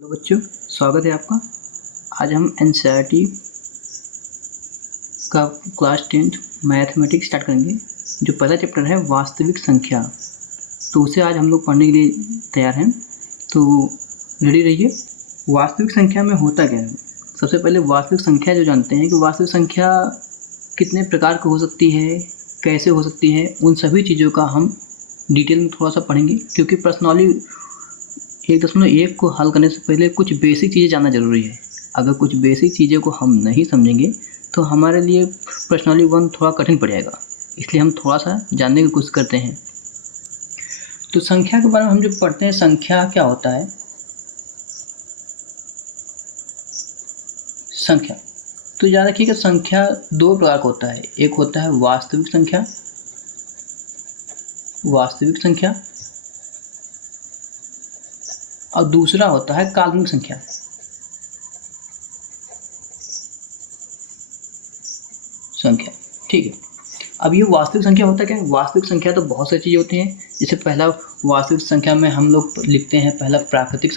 Hello बच्चों, स्वागत है आपका। आज हम एनसीईआरटी का क्लास 10th मैथमेटिक्स स्टार्ट करेंगे। जो पहला चैप्टर है वास्तविक संख्या, तो उसे आज हम लोग पढ़ने के लिए तैयार हैं। तो रेडी रहिए। वास्तविक संख्या में होता क्या है? सबसे पहले वास्तविक संख्या जो जानते हैं कि वास्तविक संख्या कितने प्रकार की हो सकती है, कैसे हो सकती है, उन सभी चीज़ों का हम डिटेल में थोड़ा सा पढ़ेंगे, क्योंकि प्रश्नावली 1.1 को हल करने से पहले कुछ बेसिक चीज़ें जानना ज़रूरी है। अगर कुछ बेसिक चीज़ों को हम नहीं समझेंगे तो हमारे लिए प्रश्नावली 1 थोड़ा कठिन पड़ जाएगा, इसलिए हम थोड़ा सा जानने की कोशिश करते हैं। तो संख्या के बारे में हम जो पढ़ते हैं, संख्या क्या होता है। संख्या तो याद रखिएगा, संख्या दो प्रकार का होता है। एक होता है वास्तविक संख्या, और दूसरा होता है काल्पनिक संख्या। ठीक है। अब ये वास्तविक संख्या होता क्या है? वास्तविक संख्या तो बहुत सारी चीज़ें होती हैं। जैसे पहला वास्तविक संख्या में हम लोग लिखते हैं पहला प्राकृतिक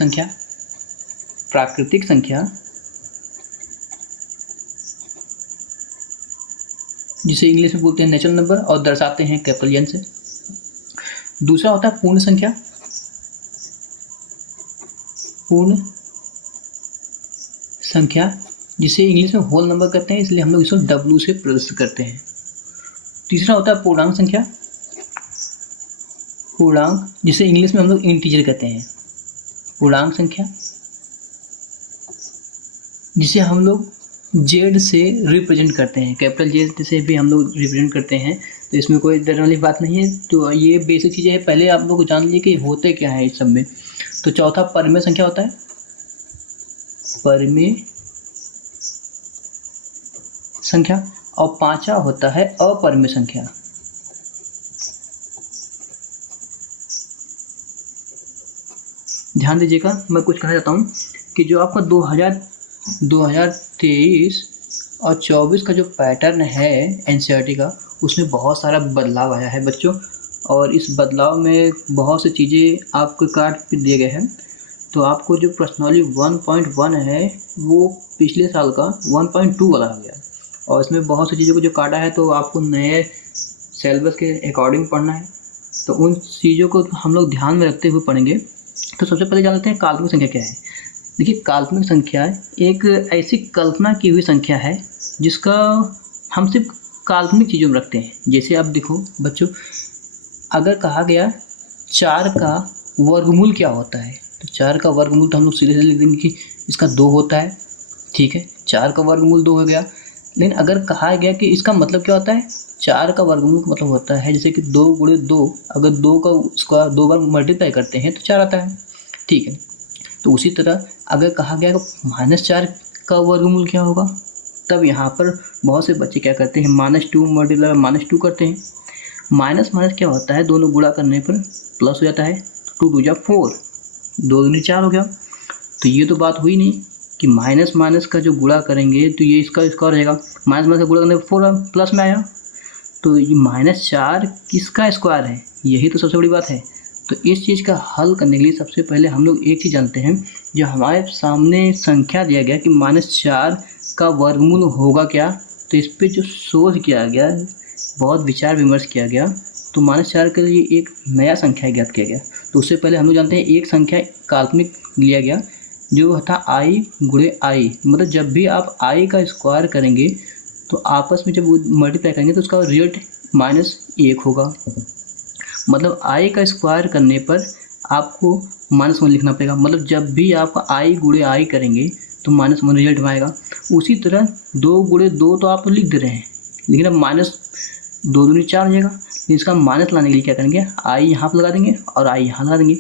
संख्या। जिसे इंग्लिश में बोलते हैं नेचुरल नंबर, और दर्शाते हैं कैपिटल एन से। दूसरा होता है पूर्ण संख्या, जिसे इंग्लिश में होल नंबर कहते हैं, इसलिए हम लोग इसको W से प्रदर्शित करते हैं। तीसरा होता है पूर्णांक संख्या, जिसे इंग्लिश में हम लोग इंटीजर कहते हैं। पूर्णांक संख्या जिसे हम लोग Z से रिप्रेजेंट करते हैं, कैपिटल Z से भी हम लोग रिप्रेजेंट करते हैं, तो इसमें कोई डरने वाली बात नहीं है। तो ये बेसिक चीज़ें हैं, पहले आप लोग को जान लीजिए कि होते क्या है इस सब में। तो चौथा परिमेय संख्या होता है, और पांचवा होता है अपरिमेय संख्या। ध्यान दीजिएगा, मैं कुछ कहना चाहता हूँ कि जो आपका 2023 और 24 का जो पैटर्न है एनसीईआरटी का, उसमें बहुत सारा बदलाव आया है बच्चों, और इस बदलाव में बहुत सी चीज़ें आपके कार्ड पे दिए गए हैं। तो आपको जो प्रश्नावली 1.1 है वो पिछले साल का 1.2 वाला आ गया, और इसमें बहुत सी चीज़ों को जो काटा है, तो आपको नए सिलेबस के अकॉर्डिंग पढ़ना है। तो उन चीज़ों को हम लोग ध्यान में रखते हुए पढ़ेंगे। तो सबसे पहले जान लेते हैं काल्पनिक संख्या क्या है। देखिए, काल्पनिक संख्या एक ऐसी कल्पना की हुई संख्या है जिसका हम सिर्फ काल्पनिक चीज़ों में रखते हैं। जैसे आप देखो बच्चों, अगर कहा गया 4 का वर्गमूल क्या होता है, तो 4 का वर्गमूल तो हम लोग सीधे लिख देंगे कि इसका 2 होता है। ठीक है, 4 का वर्गमूल 2 हो गया। लेकिन अगर कहा गया कि इसका मतलब क्या होता है, 4 का वर्गमूल का मतलब होता है जैसे कि 2 गुणे 2, अगर 2 का स्क्वायर 2 बार मल्टीप्लाई करते हैं तो 4 आता है। ठीक है, तो उसी तरह अगर कहा गया कि -4 का वर्गमूल क्या होगा, तब यहाँ पर बहुत से बच्चे क्या करते हैं, -2 मल्टीप्लाई -2 करते हैं। माइनस क्या होता है, दोनों गुणा करने पर प्लस हो जाता है, 2 2 जा 4, 2 दूनी 4 हो गया। तो ये तो बात हुई नहीं कि माइनस का जो गुणा करेंगे तो ये इसका स्क्वायर रहेगा, माइनस का गुणा करने पर 4 प्लस में आया, तो ये -4 किसका स्क्वायर है, यही तो सबसे बड़ी बात है। तो इस चीज़ का हल करने के लिए सबसे पहले हम लोग एक चीज़ जानते हैं, जो हमारे सामने संख्या दिया गया कि -4 का वर्गमूल होगा क्या, तो इस पर जो शोध किया गया, बहुत विचार विमर्श किया गया, तो -4 के लिए एक नया संख्या ज्ञात किया गया। तो उससे पहले हम लोग जानते हैं एक संख्या काल्पनिक लिया गया जो था i गुणे i, मतलब जब भी आप i का स्क्वायर करेंगे तो आपस में जब मल्टीप्लाई करेंगे तो उसका रिजल्ट -1 होगा। मतलब i का स्क्वायर करने पर आपको -1 लिखना पड़ेगा, मतलब जब भी आप i गुणे i करेंगे तो -1 रिजल्ट में आएगा। उसी तरह 2 गुणे 2 तो आप लिख दे रहे हैं, लेकिन अब -2 दूनी 4 हो जाएगा। इसका माइनस लाने के लिए क्या करेंगे, i यहाँ पर लगा देंगे और i यहाँ लगा देंगे।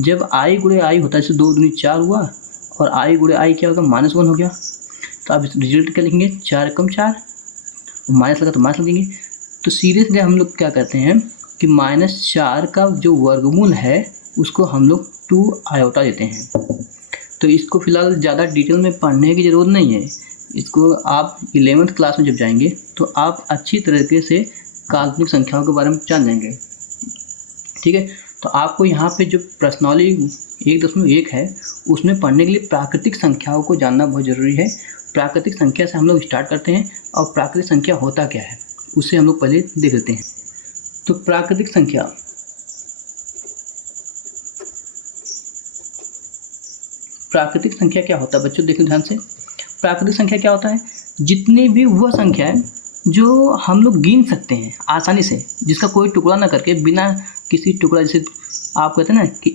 जब i गुणे i होता है, जैसे 2 दूनी 4 हुआ और i गुणे i क्या होगा, -1 हो गया। तो आप इस रिजल्ट क्या लिखेंगे, 4 कम 4, माइनस लगा तो माइनस लगेंगे। तो सीधे सीधे हम लोग क्या करते हैं कि -4 का जो वर्गमूल है उसको हम लोग 2 आयोटा देते हैं। तो इसको फिलहाल ज़्यादा डिटेल में पढ़ने की ज़रूरत नहीं है, इसको आप 11th क्लास में जब जाएंगे तो आप अच्छी तरीके से काल्पनिक संख्याओं के बारे में जान लेंगे। ठीक है, तो आपको यहाँ पे जो प्रश्नावली 1.1 है उसमें पढ़ने के लिए प्राकृतिक संख्याओं को जानना बहुत ज़रूरी है। प्राकृतिक संख्या से हम लोग स्टार्ट करते हैं और प्राकृतिक संख्या होता क्या है उससे हम लोग पहले देख लेते हैं। तो प्राकृतिक संख्या, प्राकृतिक संख्या क्या होता है बच्चों, देखो ध्यान से। प्राकृतिक संख्या क्या होता है, जितने भी वह संख्या है जो हम लोग गिन सकते हैं आसानी से, जिसका कोई टुकड़ा ना करके, बिना किसी टुकड़ा, जैसे आप कहते हैं ना कि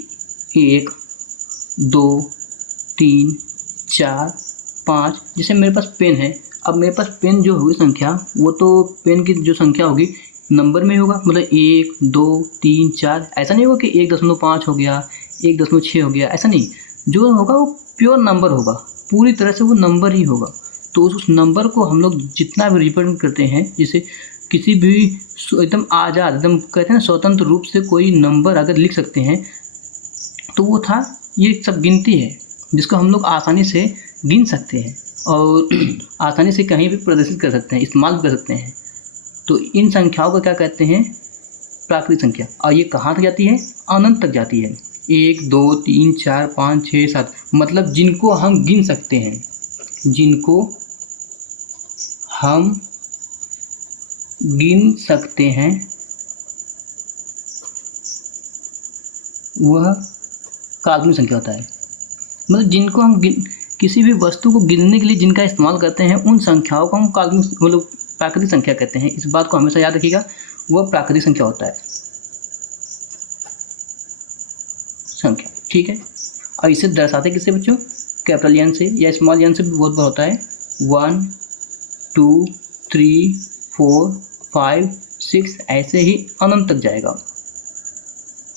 1 2 3 4 5, जैसे मेरे पास पेन है, अब मेरे पास पेन जो होगी संख्या, वो तो पेन की जो संख्या होगी नंबर में होगा, मतलब 1 2 3 4, ऐसा नहीं होगा कि 1.5 हो गया, 1.6 हो गया, ऐसा नहीं। जो होगा वो प्योर नंबर होगा, पूरी तरह से वो नंबर ही होगा। तो उस नंबर को हम लोग जितना भी रिप्रेजेंट करते हैं, जैसे किसी भी एकदम आज़ाद, एकदम कहते हैं ना स्वतंत्र रूप से कोई नंबर अगर लिख सकते हैं तो वो था, ये सब गिनती है जिसको हम लोग आसानी से गिन सकते हैं और आसानी से कहीं भी प्रदर्शित कर सकते हैं, इस्तेमाल कर सकते हैं। तो इन संख्याओं को क्या कहते हैं, प्राकृतिक संख्या। और ये कहाँ तक जाती है, अनंत तक जाती है। 1 2 3 4 5 6 7, मतलब जिनको हम गिन सकते हैं, जिनको हम गिन सकते हैं वह काल्पनिक संख्या होता है। मतलब जिनको हम किसी भी वस्तु को गिनने के लिए जिनका इस्तेमाल करते हैं, उन संख्याओं को हम काल्पनिक, मतलब प्राकृतिक संख्या कहते हैं। इस बात को हमेशा याद रखिएगा, वह प्राकृतिक संख्या होता है, संख्या, ठीक है। और इसे दर्शाते किससे बच्चों, कैपिटल एन से या स्मॉल एन से भी बहुत बार होता है। 1 2 3 4 5 6, ऐसे ही अनंत तक जाएगा।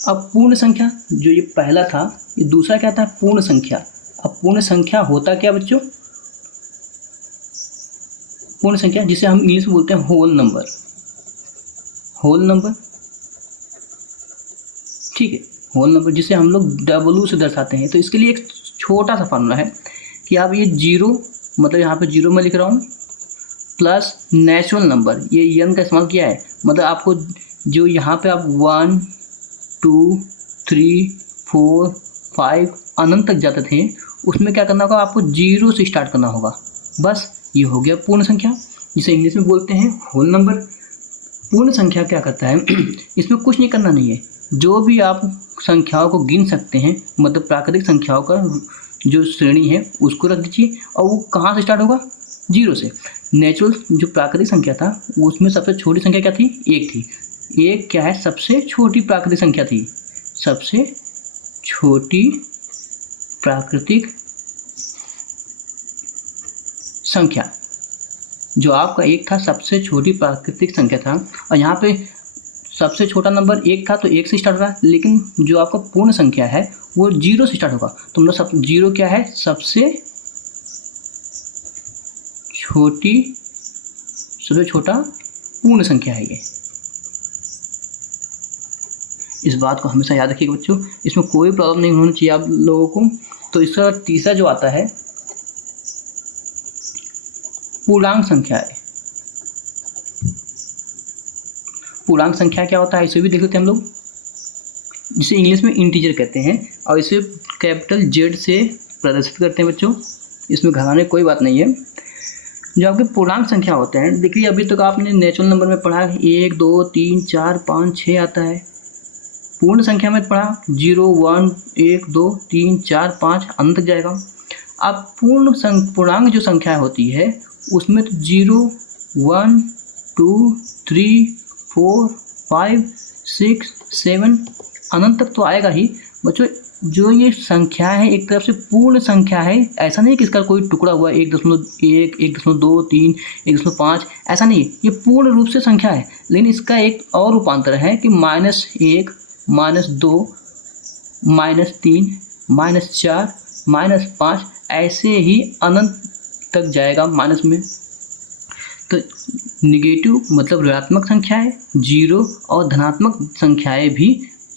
अब पूर्ण संख्या, जो ये पहला था, ये दूसरा क्या था, पूर्ण संख्या। अब पूर्ण संख्या होता क्या बच्चों, पूर्ण संख्या जिसे हम इंग्लिश में बोलते हैं होल नंबर, होल नंबर, ठीक है, होल नंबर जिसे हम लोग W से दर्शाते हैं। तो इसके लिए एक छोटा सा फार्मूला है कि आप ये 0, मतलब यहाँ पे 0 में लिख रहा हूँ, प्लस नेचुरल नंबर, ये n का इस्तेमाल किया है, मतलब आपको जो यहाँ पे आप 1 2 3 4 5 अनंत तक जाते थे, उसमें क्या करना होगा, आपको 0 से स्टार्ट करना होगा। बस ये हो गया पूर्ण संख्या, जिसे इंग्लिश में बोलते हैं होल नंबर। पूर्ण संख्या क्या करता है, इसमें कुछ नहीं करना नहीं है, जो भी आप संख्याओं को गिन सकते हैं, मतलब प्राकृतिक संख्याओं का जो श्रेणी है उसको रख दीजिए, और वो कहाँ से स्टार्ट होगा, 0 से। नेचुरल जो प्राकृतिक संख्या था उसमें सबसे छोटी संख्या क्या थी, 1 थी। 1 क्या है, सबसे छोटी प्राकृतिक संख्या थी, सबसे छोटी प्राकृतिक संख्या। जो आपका 1 था सबसे छोटी प्राकृतिक संख्या था, और यहाँ पे सबसे छोटा नंबर 1 था तो 1 से स्टार्ट होगा, लेकिन जो आपका पूर्ण संख्या है वो 0 से स्टार्ट होगा। तो मतलब सब 0 क्या है, सबसे छोटा पूर्ण संख्या है ये। इस बात को हमेशा याद रखिएगा बच्चों, इसमें कोई प्रॉब्लम नहीं होनी चाहिए आप लोगों को। तो इसका तीसरा जो आता है पूर्णांक संख्या है। पूर्णांक संख्या क्या होता है, इसे भी देख लेते हैं हम लोग, जिसे इंग्लिश में इंटीजर कहते हैं, और इसे कैपिटल Z से प्रदर्शित करते हैं बच्चों। इसमें घबराने की कोई बात नहीं है। जो आपके पूर्णांक संख्या होते हैं, देखिए अभी तक आपने नेचुरल नंबर में पढ़ा 1 2 3 4 5 6 आता है। पूर्ण संख्या में पढ़ा 0 1 1 2 3 4 5 अंत तक जाएगा। अब पूर्णांक जो संख्या होती है उसमें तो 0 1 2 3 4 5 6 7 अनंत तक तो आएगा ही बच्चों। जो ये संख्या है एक तरफ से पूर्ण संख्या है, ऐसा नहीं कि इसका कोई टुकड़ा हुआ 1.1 1.2 3 1.5, ऐसा नहीं, ये पूर्ण रूप से संख्या है। लेकिन इसका एक और रूपांतर है कि -1 -2 -3 -4 -5, ऐसे ही अनंत तक जाएगा माइनस में। तो निगेटिव मतलब ऋणात्मक संख्याएं, 0 और धनात्मक संख्याएं भी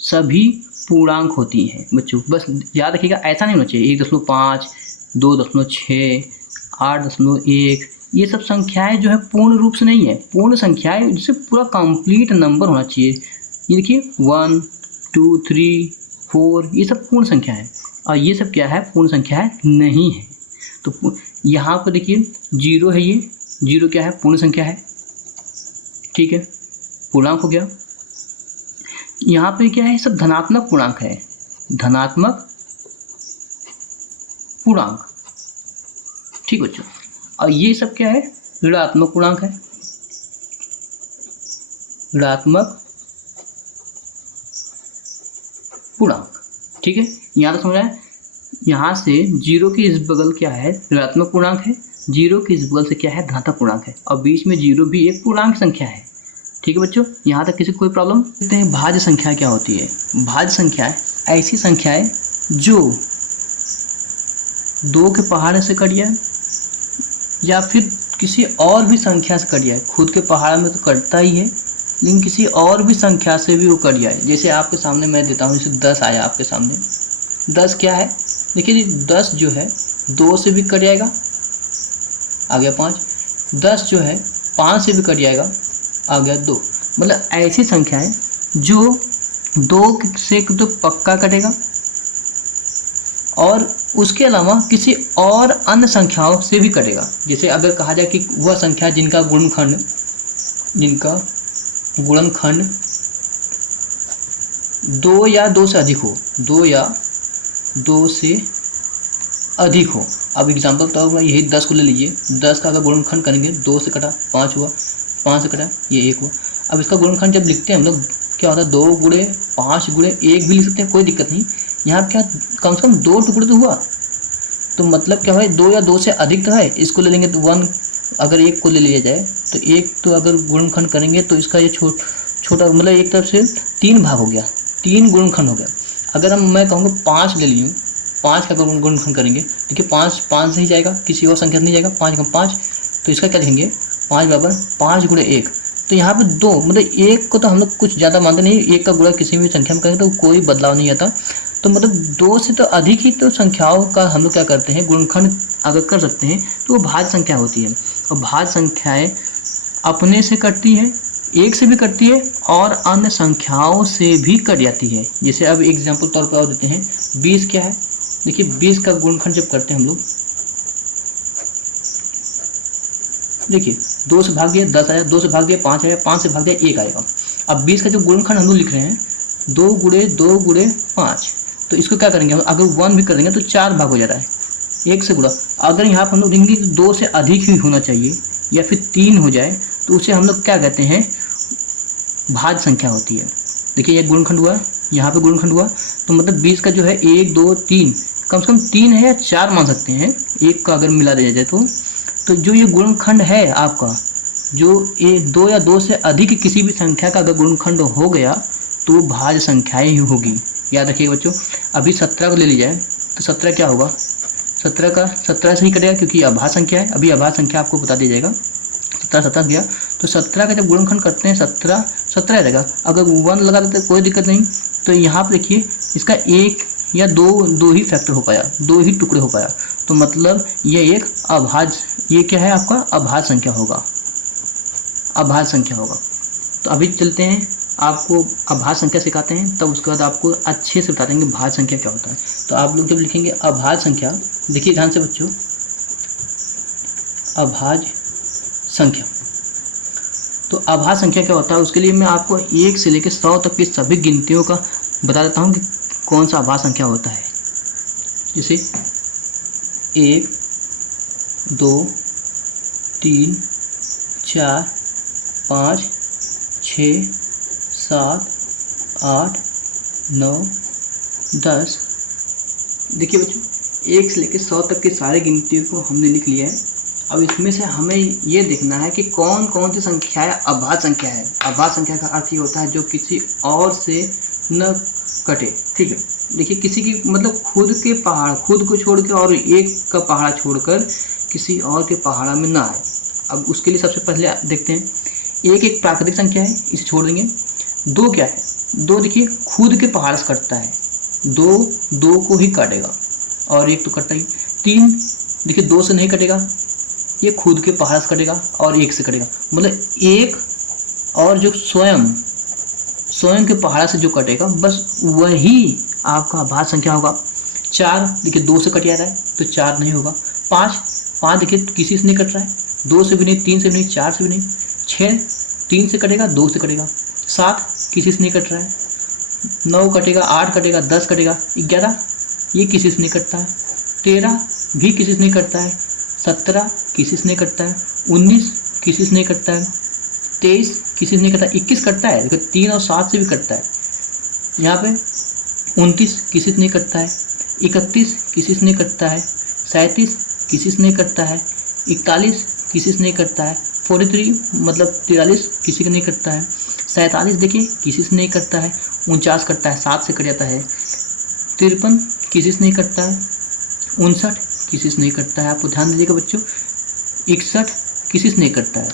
सभी पूर्णांक होती हैं बच्चों। बस याद रखिएगा, ऐसा नहीं होना चाहिए 1.5 2.6 8.1, ये सब संख्याएं जो है पूर्ण रूप से नहीं है। पूर्ण संख्याएं जिससे पूरा कंप्लीट नंबर होना चाहिए। ये देखिए 1 2, 3, 4 ये सब पूर्ण संख्या है, और ये सब क्या है, पूर्ण संख्या है नहीं है। तो यहाँ पर देखिए 0 है, ये 0 क्या है, पूर्ण संख्या है, ठीक है, पूर्णांक हो गया। यहाँ पे क्या है, सब धनात्मक पूर्णांक है, धनात्मक पूर्णांक, ठीक बच्चों। और ये सब क्या है, ऋणात्मक पूर्णांक है, ऋणात्मक पूर्णांक, ठीक है। यहाँ तक समझ आया। यहाँ से 0 के इस बगल क्या है, ऋणात्मक पूर्णांक है, 0 के इस बगल से क्या है, धनात्मक पूर्णांक है, और बीच में 0 भी एक पूर्णांक संख्या है, ठीक है बच्चों। यहाँ तक किसी को कोई प्रॉब्लम? देखते हैं भाज्य संख्या क्या होती है। भाज्य संख्या ऐसी संख्या है जो 2 के पहाड़े से कट जाए या फिर किसी और भी संख्या से कट जाए। खुद के पहाड़ में तो कटता ही है, लेकिन किसी और भी संख्या से भी वो कट जाए। जैसे आपके सामने मैं देता हूँ, जैसे 10 आया आपके सामने, 10 क्या है, देखिए 10 जो है 2 से भी कट जाएगा, आ गया 5। 10 जो है 5 से भी कट जाएगा, आ गया 2। मतलब ऐसी संख्या है जो 2 से तो पक्का कटेगा, और उसके अलावा किसी और अन्य संख्याओं से भी कटेगा। जैसे अगर कहा जाए कि वह संख्या जिनका गुणनखंड 2 या 2 से अधिक हो, 2 या 2 से अधिक हो। अब एग्जाम्पल तो यही 10 को ले लीजिए, 10 का अगर गुणनखंड करेंगे, 2 से कटा 5 हुआ, 5 से कटा ये 1 हुआ। अब इसका गुणनखंड जब लिखते हैं हम लोग, क्या होता है, 2 गुणे 5 गुणे 1 भी लिख सकते हैं, कोई दिक्कत नहीं। यहाँ क्या कम से कम 2 टुकड़े तो हुआ, तो मतलब क्या है, 2 या 2 से अधिक तो है। इसको ले लेंगे तो 1, अगर 1 को ले लिया जाए तो 1 तो अगर गुणनखंड करेंगे तो इसका ये छोटा मतलब एक तरफ से 3 भाग हो गया, 3 गुणनखंड हो गया। अगर मैं कहूँगा 5 ले लियूँ, 5 का गुणनखंड करेंगे, देखिए 5 से ही जाएगा, किसी और संख्या से नहीं जाएगा। 5 का 5, तो इसका क्या लिखेंगे, 5 बराबर 5 गुणे 1। तो यहाँ पे 2 मतलब 1 को तो हम लोग कुछ ज़्यादा मानते नहीं, 1 का गुणा किसी भी संख्या में करेंगे तो कोई बदलाव नहीं आता। तो मतलब 2 से तो अधिक ही तो संख्याओं का हम लोग क्या करते हैं, गुणनखंड अगर कर सकते हैं तो वो भाज्य संख्या होती है। और भाज्य संख्याएं अपने से कटती है, 1 से भी कटती है, और अन्य संख्याओं से भी कट जाती है। जैसे अब एग्जाम्पल तौर पर और देते हैं, 20 क्या है, देखिए 20 का गुणनखंड जब करते हैं हम लोग, देखिए 2 से भाग दिया 10 आया, 2 से भाग दिया 5 आया, 5 से भाग दिया 1 आएगा। अब 20 का जो गुणनखंड हम लोग लिख रहे हैं, 2 गुणे 5, तो इसको क्या करेंगे हम, अगर 1 भी कर देंगे तो 4 भाग हो जा रहा है, 1 से गुणा। अगर यहाँ पर हम लोग लिखेंगे 2 से अधिक ही होना चाहिए या फिर 3 हो जाए, तो उसे हम लोग क्या कहते हैं, भाज्य संख्या होती है। देखिए ये गुणनखंड हुआ, यहाँ पे गुणनखंड हुआ, तो मतलब 20 का जो है 1 2 3, कम से कम 3 है या 4 मान सकते हैं, 1 का अगर मिला दिया जाए तो जो ये गुणनखंड है आपका, जो 2 या 2 से अधिक किसी भी संख्या का अगर गुणनखंड हो गया तो वो भाज्य संख्याएं ही होगी। याद रखिएगा बच्चों। अभी 17 को ले ली जाए तो 17 क्या होगा, 17 से ही कटेगा क्योंकि अभाज्य संख्या है। अभी अभाज्य संख्या आपको बता दिया जाएगा। 17 गया तो 17 का जब गुणनखंड करते हैं 17 रहेगा। अगर 1 लगा देते कोई दिक्कत नहीं। तो यहाँ पर देखिए इसका 1 या 2 ही फैक्टर हो पाया, 2 ही टुकड़े हो पाया, तो मतलब ये एक अभाज्य, ये क्या है आपका अभाज्य संख्या होगा, अभाज्य संख्या होगा। तो अभी चलते हैं, आपको अभाज्य संख्या सिखाते हैं, तब उसके बाद आपको अच्छे से बता देंगे भाज्य संख्या क्या होता है। तो आप लोग जब लिखेंगे अभाज्य संख्या, देखिए ध्यान से बच्चों, अभाज्य संख्या, तो अभाज्य संख्या क्या होता है, उसके लिए मैं आपको 1 से लेकर 100 तक की सभी गिनतियों का बता देता हूँ कि कौन सा अभाज्य संख्या होता है। जैसे 1 2 3 4 5 6 7 8 9 10। देखिए बच्चों 1 से लेकर 100 तक की सारी गिनतियों को हमने लिख लिया है। अब इसमें से हमें ये देखना है कि कौन कौन सी संख्याएं अभाज्य संख्या है। अभाज्य संख्या का अर्थ ये होता है जो किसी और से न कटे, ठीक है। देखिए किसी की मतलब खुद के पहाड़, खुद को छोड़ के और एक का पहाड़ा छोड़कर किसी और के पहाड़ा में ना आए। अब उसके लिए सबसे पहले देखते हैं, एक प्राकृतिक संख्या है, इसे छोड़ देंगे। 2 क्या है, 2 देखिए खुद के पहाड़ से कटता है, 2 को ही काटेगा, और 1 तो कटता ही। 3 देखिए 2 से नहीं कटेगा, ये खुद के पहाड़ से कटेगा और 1 से कटेगा। मतलब 1 और जो स्वयं के पहाड़ा से जो कटेगा बस वही आपका अभाज्य संख्या होगा। 4 देखिए 2 से कट जा रहा है तो 4 नहीं होगा। 5 देखिए किसी से नहीं कट रहा है, 2 से भी नहीं, 3 से भी नहीं, 4 से भी नहीं। 6 3 से कटेगा, 2 से कटेगा। 7 किसी से नहीं कट रहा है। 9 कटेगा, 8 कटेगा, 10 कटेगा। 11 ये किसी से नहीं कटता है। 13 भी किसी से नहीं कटता है। 17 किसी से नहीं कटता है। 19 किसी से नहीं कटता है। 23 किसी से नहीं कटता। 21 कटता है, देखो 3 और 7 से भी कटता है। यहाँ पे 29 किसी से नहीं कटता है। 31 किसी से नहीं कटता है। 37 किसी से नहीं कटता है। 41 किसी से नहीं कटता है। 43 मतलब 43 किसी का नहीं कटता है। 47 देखिए किसी से नहीं कटता है। 49 कटता है, 7 से कट जाता है। 53 किसी से नहीं कटता है। 59 किसी से नहीं कटता है, आपको ध्यान दीजिएगा बच्चों। 61 किसी से नहीं कटता है।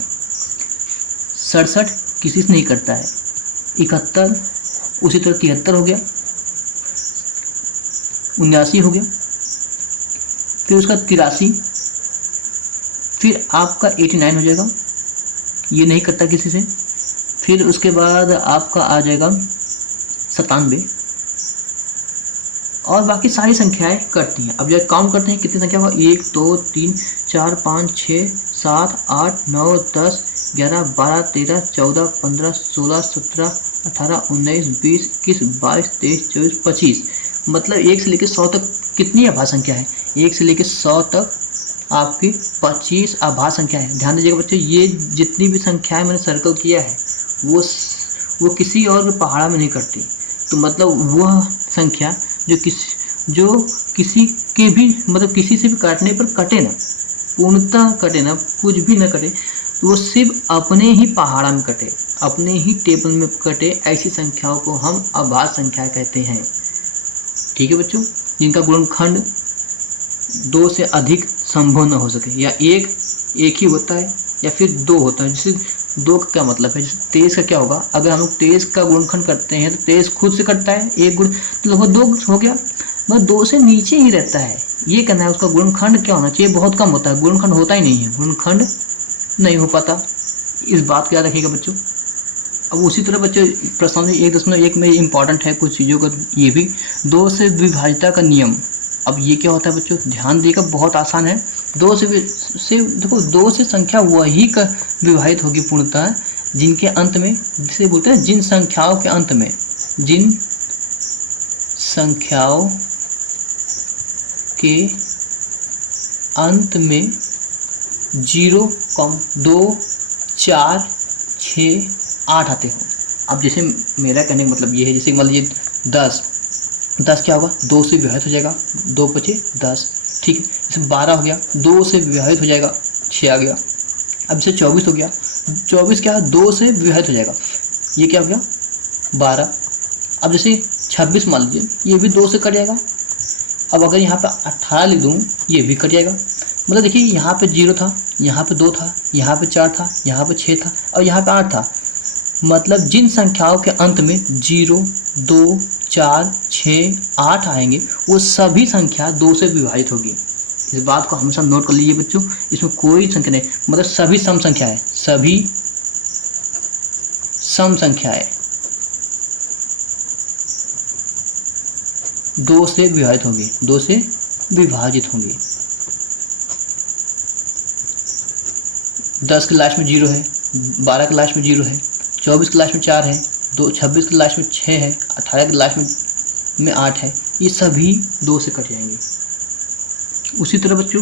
67 किसी से नहीं कटता है। 71 उसी तरह 73 हो गया। 79 हो गया। फिर उसका 83, फिर आपका 89 हो जाएगा, ये नहीं कटता किसी से। फिर उसके बाद आपका आ जाएगा 97 और बाकी सारी संख्याएं कटती हैं। अब जब काउंट करते हैं कितनी संख्या होगा, 1 2 3 4 5 6 7 8 9 10 11 12 13 14 15 16 17 18 19 20 21 22 23 24 25। मतलब 1 से लेकर 100 तक कितनी अभाज्य संख्या है? 1 से लेकर 100 तक आपकी 25 अभाज्य संख्या है। ध्यान दीजिएगा बच्चों, ये जितनी भी संख्याएं मैंने सर्कल किया है वो किसी और पहाड़ा में नहीं कटती। तो मतलब वह संख्या जो किसी के भी मतलब किसी से भी काटने पर कटे ना, पूर्णतः कटे ना, कुछ भी ना कटे, तो वो सिर्फ अपने ही पहाड़ा में कटे, अपने ही टेबल में कटे, ऐसी संख्याओं को हम अभाज्य संख्या कहते हैं। ठीक है बच्चों, जिनका गुणनखंड 2 से अधिक संभव न हो सके, या एक ही होता है या फिर 2 होता है। जैसे 2 का क्या मतलब है, जैसे 23 का क्या होगा, अगर हम लोग 23 का गुणनखंड करते हैं तो 23 खुद से कटता है, एक गुण तो लगभग 2 हो गया, बस 2 से नीचे ही रहता है। ये कहना है उसका गुणनखंड क्या होना चाहिए, बहुत कम होता है, गुणनखंड होता ही नहीं है, गुणनखंड नहीं हो पाता। इस बात को याद रखिएगा बच्चों। अब उसी तरह बच्चों प्रश्न 1.1 में इम्पॉर्टेंट है कुछ चीज़ों का, ये भी 2 से विभाजिता का नियम। अब ये क्या होता है बच्चों, ध्यान देगा, बहुत आसान है। 2 से देखो 2 से संख्या वही का विभाजित होगी पूर्णतः जिनके अंत में, जिसे बोलते हैं जिन संख्याओं के अंत में, जिन संख्याओं के अंत में 0, 2, 4, 6, 8 आते हो। अब जैसे मेरा कहने का मतलब ये है, जैसे मान लीजिए 10 क्या होगा, 2 से विभाजित हो जाएगा, 2 बचे 10, ठीक है। जैसे 12 हो गया, 2 से विभाजित हो जाएगा, 6 आ गया। अब जैसे 24 हो गया, 24 क्या है, 2 से विभाजित हो जाएगा, ये क्या हो गया 12। अब जैसे 26 मान लीजिए, ये भी 2 से कट जाएगा। अब अगर यहाँ पे 18 लिख दूँ, ये भी कट जाएगा। मतलब देखिए यहाँ पे 0 था, यहाँ पे 2 था, यहाँ पे 4 था, यहाँ पे 6 था और यहाँ पे 8 था। मतलब जिन संख्याओं के अंत में 0, 2, 4, 6, 8 आएंगे वो सभी संख्या 2 से विभाजित होगी। इस बात को हमेशा नोट कर लीजिए बच्चों, इसमें कोई संख्या नहीं, मतलब सभी सम संख्याएं, सभी सम संख्याएं 2 से विभाजित होंगी, 2 से विभाजित होंगी। 10 के लास्ट में 0 है, 12 के लास्ट में 0 है, 24 के लास्ट में 4 है, 26 के लास्ट में 6 है, 18 के लास्ट में 8 है, ये सभी 2 से कट जाएंगे। उसी तरह बच्चों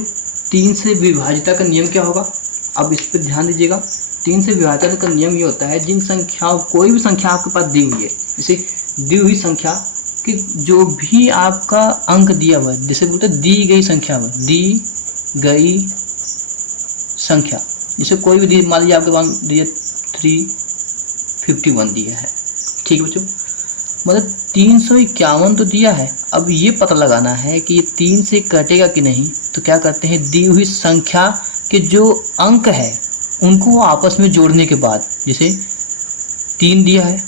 3 से विभाजिता का नियम क्या होगा, अब इस पर ध्यान दीजिएगा। 3 से विभाजिता का नियम ये होता है, जिन संख्याओं, कोई भी संख्या आपके पास दी हुई है, जैसे दी हुई संख्या कि जो भी आपका अंक दिया हुआ है, जैसे बोलते दी गई संख्या में, दी गई संख्या, जैसे कोई भी दी, मान लीजिए आपके पास दिया 351 दिया है, ठीक है बच्चों। मतलब 351 तो दिया है, अब ये पता लगाना है कि ये 3 से कटेगा कि नहीं। तो क्या करते हैं, दी हुई संख्या के जो अंक है उनको आपस में जोड़ने के बाद, जैसे 3 दिया है,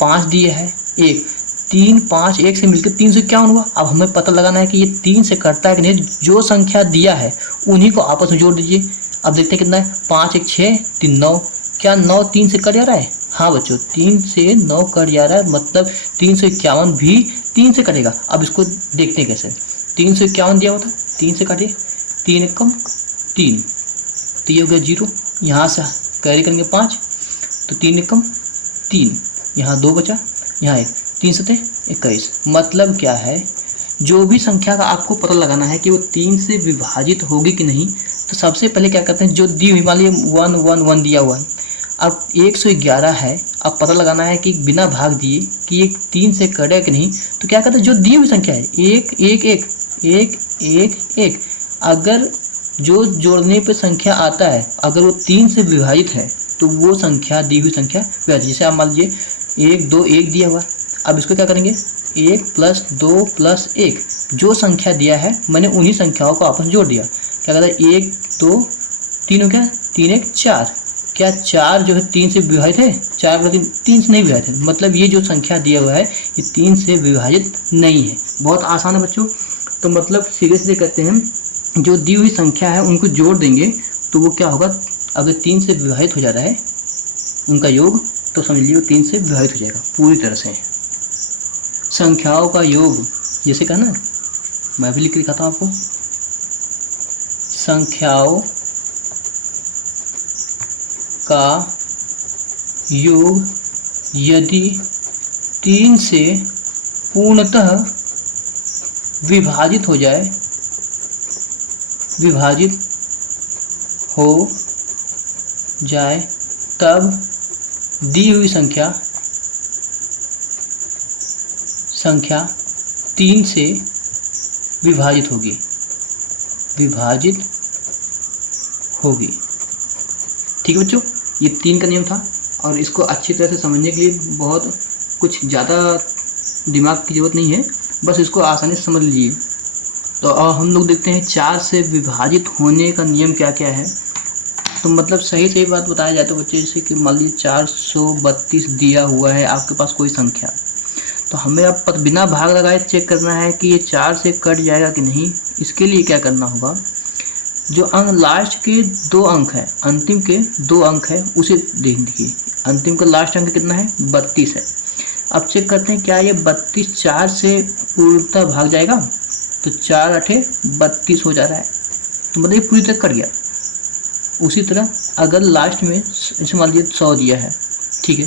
5 दिया है, 1, 3, 5, 1 से मिलकर 351 हुआ। अब हमें पता लगाना है कि ये 3 से कटता है कि नहीं। जो संख्या दिया है उन्हीं को आपस में जोड़ दीजिए। अब देखते हैं कितना है, 5, 1, 6, 3, 9। क्या 9 3 से कट जा रहा है? हाँ बच्चों, 3 से 9 कट जा रहा है, मतलब 351 भी 3 से कटेगा। अब इसको देखते हैं कैसे। 351 दिया हुआ था, 3 से काटिए, 3 एकम 3, तो ये हो गया 0। यहाँ से कैरी करेंगे 5, तो 3 एकम 3, यहाँ 2 बचा, यहाँ 1, 3 सते 21। मतलब क्या है, जो भी संख्या का आपको पता लगाना है कि वो 3 से विभाजित होगी कि नहीं, तो सबसे पहले क्या करते हैं, जो दी हुई, मान लीजिए 1 1 1 दिया हुआ है, अब 111 है, अब पता लगाना है कि बिना भाग दिए कि ये 3 से कटे कि नहीं, तो क्या करते हैं, जो दी हुई संख्या है 1 1 1 1 1 1, अगर जो जोड़ने पे संख्या आता है अगर वो 3 से विभाजित है तो वो संख्या, दी हुई संख्या विभाजित। जैसे आप मान लीजिए 1 2 1 दिया हुआ है, अब इसको क्या करेंगे, 1 + 2 + 1, जो संख्या दिया है मैंने उन्हीं संख्याओं को आपस में जोड़ दिया। क्या कहता है, 1 2 3 हो गया, 3 1 4, क्या 4 जो है 3 से विभाजित है, 4 + 3 3 से नहीं विभाजित है, मतलब ये जो संख्या दिया हुआ है ये 3 से विभाजित नहीं है। बहुत आसान है बच्चों। तो मतलब सीधे सीधे कहते हैं, जो दी हुई संख्या है उनको जोड़ देंगे तो वो क्या होगा, अगर 3 से विभाजित हो जाता है उनका योग, तो समझ लीजिए वो 3 से विभाजित हो जाएगा पूरी तरह से। संख्याओं का योग, जैसे कहा ना, मैं भी लिख के दिखाता हूँ आपको। संख्याओं का योग यदि 3 से पूर्णतः विभाजित हो जाए, तब दी हुई संख्या 3 से विभाजित होगी। ठीक है बच्चों, ये 3 का नियम था, और इसको अच्छी तरह से समझने के लिए बहुत कुछ ज़्यादा दिमाग की ज़रूरत नहीं है, बस इसको आसानी से समझ लीजिए। तो अब हम लोग देखते हैं 4 से विभाजित होने का नियम क्या क्या है। तो मतलब सही बात बताया जाए तो बच्चे, जैसे कि मान लीजिए 432 दिया हुआ है आपके पास कोई संख्या, तो हमें अब बिना भाग लगाए चेक करना है कि ये 4 से कट जाएगा कि नहीं। इसके लिए क्या करना होगा, जो अंक लास्ट के 2 अंक है, अंतिम के 2 अंक है, उसे देख लीजिए। अंतिम का लास्ट अंक कितना है, 32 है। अब चेक करते हैं क्या ये 32 4 से पूर्णतः भाग जाएगा, तो 4 8 32 हो जा रहा है, तो मतलब ये पूरी तरह कट गया। उसी तरह अगर लास्ट में जैसे मान लीजिए 100 दिया है, ठीक है,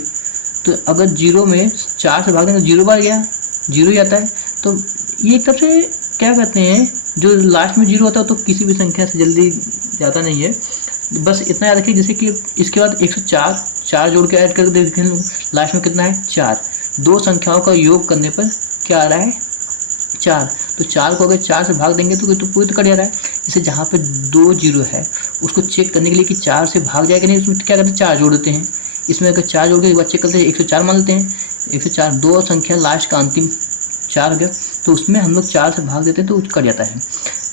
तो अगर 0 में 4 से भाग दें तो 0 बार गया, 0 ही आता है। तो ये एक तरह से क्या कहते हैं, जो लास्ट में 0 होता है तो किसी भी संख्या से जल्दी जाता नहीं है। बस इतना याद रखिए, जैसे कि इसके बाद 104 4 जोड़ के ऐड करके देखें लास्ट में कितना है, 4। 2 संख्याओं का योग करने पर क्या आ रहा है, 4। तो 4 को अगर 4 से भाग देंगे तो पूरी तो कट जा रहा है। जैसे जहाँ पे 2 0 है उसको चेक करने के लिए कि 4 से भाग जाएगा नहीं, उसमें क्या करते हैं, 4 जोड़ देते हैं। इसमें अगर 4 जोड़ के एक बार चेक करते हैं, 104 मान लेते हैं, 104 2 संख्या लास्ट का अंतिम 4 हो गया, तो उसमें हम लोग 4 से भाग देते हैं तो कट जाता है।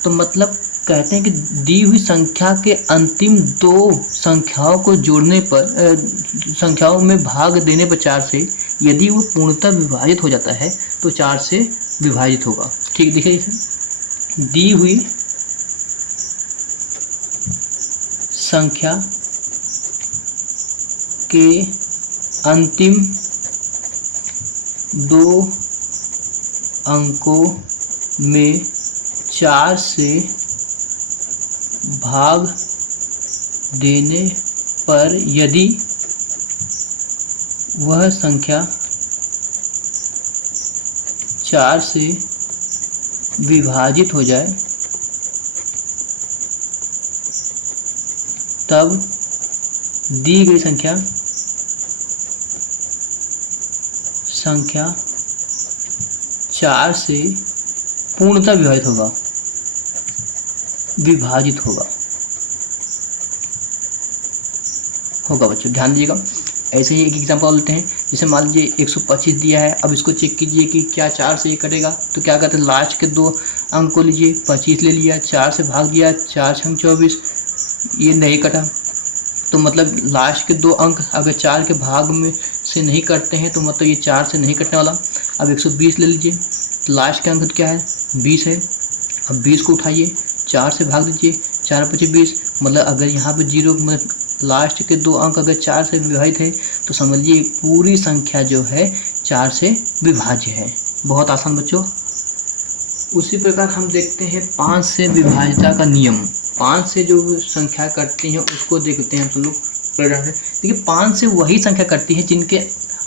तो मतलब कहते हैं कि दी हुई संख्या के अंतिम 2 संख्याओं को जोड़ने पर, संख्याओं में भाग देने पर 4 से, यदि वो पूर्णतः विभाजित हो जाता है तो 4 से विभाजित होगा। ठीक देखिए, इसे दी हुई संख्या के अंतिम 2 अंकों में 4 से भाग देने पर यदि वह संख्या 4 से विभाजित हो जाए, तब दी गई संख्या 4 से पूर्णतः विभाजित होगा बच्चों, ध्यान दीजिएगा। ऐसे ही एक एग्जांपल लेते हैं, जैसे मान लीजिए 125 दिया है, अब इसको चेक कीजिए कि क्या 4 से ये कटेगा। तो क्या करते हैं, लास्ट के 2 अंक को लीजिए, 25 ले लिया, 4 से भाग दिया, 4 छंग 24, ये नहीं कटा। तो मतलब लास्ट के 2 अंक अगर 4 के भाग में से नहीं कटते हैं तो मतलब ये 4 से नहीं कटने वाला। अब 120 ले लीजिए, लास्ट के अंक क्या है, 20 है। अब 20 को उठाइए, 4 से भाग दीजिए, 4 × 25 20, मतलब अगर यहाँ पे 0 मतलब लास्ट के 2 अंक अगर 4 से विभाजित है तो समझिए पूरी संख्या जो है 4 से विभाज्य है। बहुत आसान बच्चों। उसी प्रकार हम देखते हैं 5 से विभाज्यता का नियम। 5 से जो संख्या कटती हैं उसको देखते हैं हम लोग। देखिए 5 से वही संख्या कटती है जिनके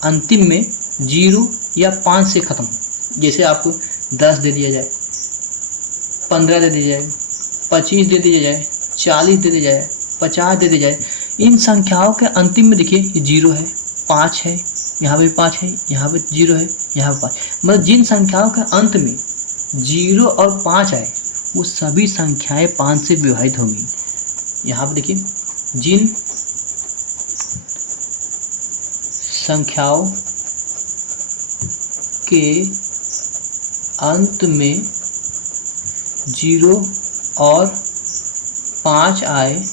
अंतिम में 0 या 5 से खत्म हो। जैसे आपको 10 दे दिया जाए, 15 दे दिया जाए, 25 दे दिया जाए, 40 दे दिया जाए, 50 दे दिया जाए, इन संख्याओं के अंतिम में देखिए 0 है, 5 है, यहाँ पे 5 है, यहाँ पे 0 है, यहाँ पे 5। मतलब जिन संख्याओं के अंत में 0 और 5 आए वो सभी संख्याएं 5 से विभाजित होंगी। यहाँ पे देखिए जिन संख्याओं के अंत में 0 और 5 आए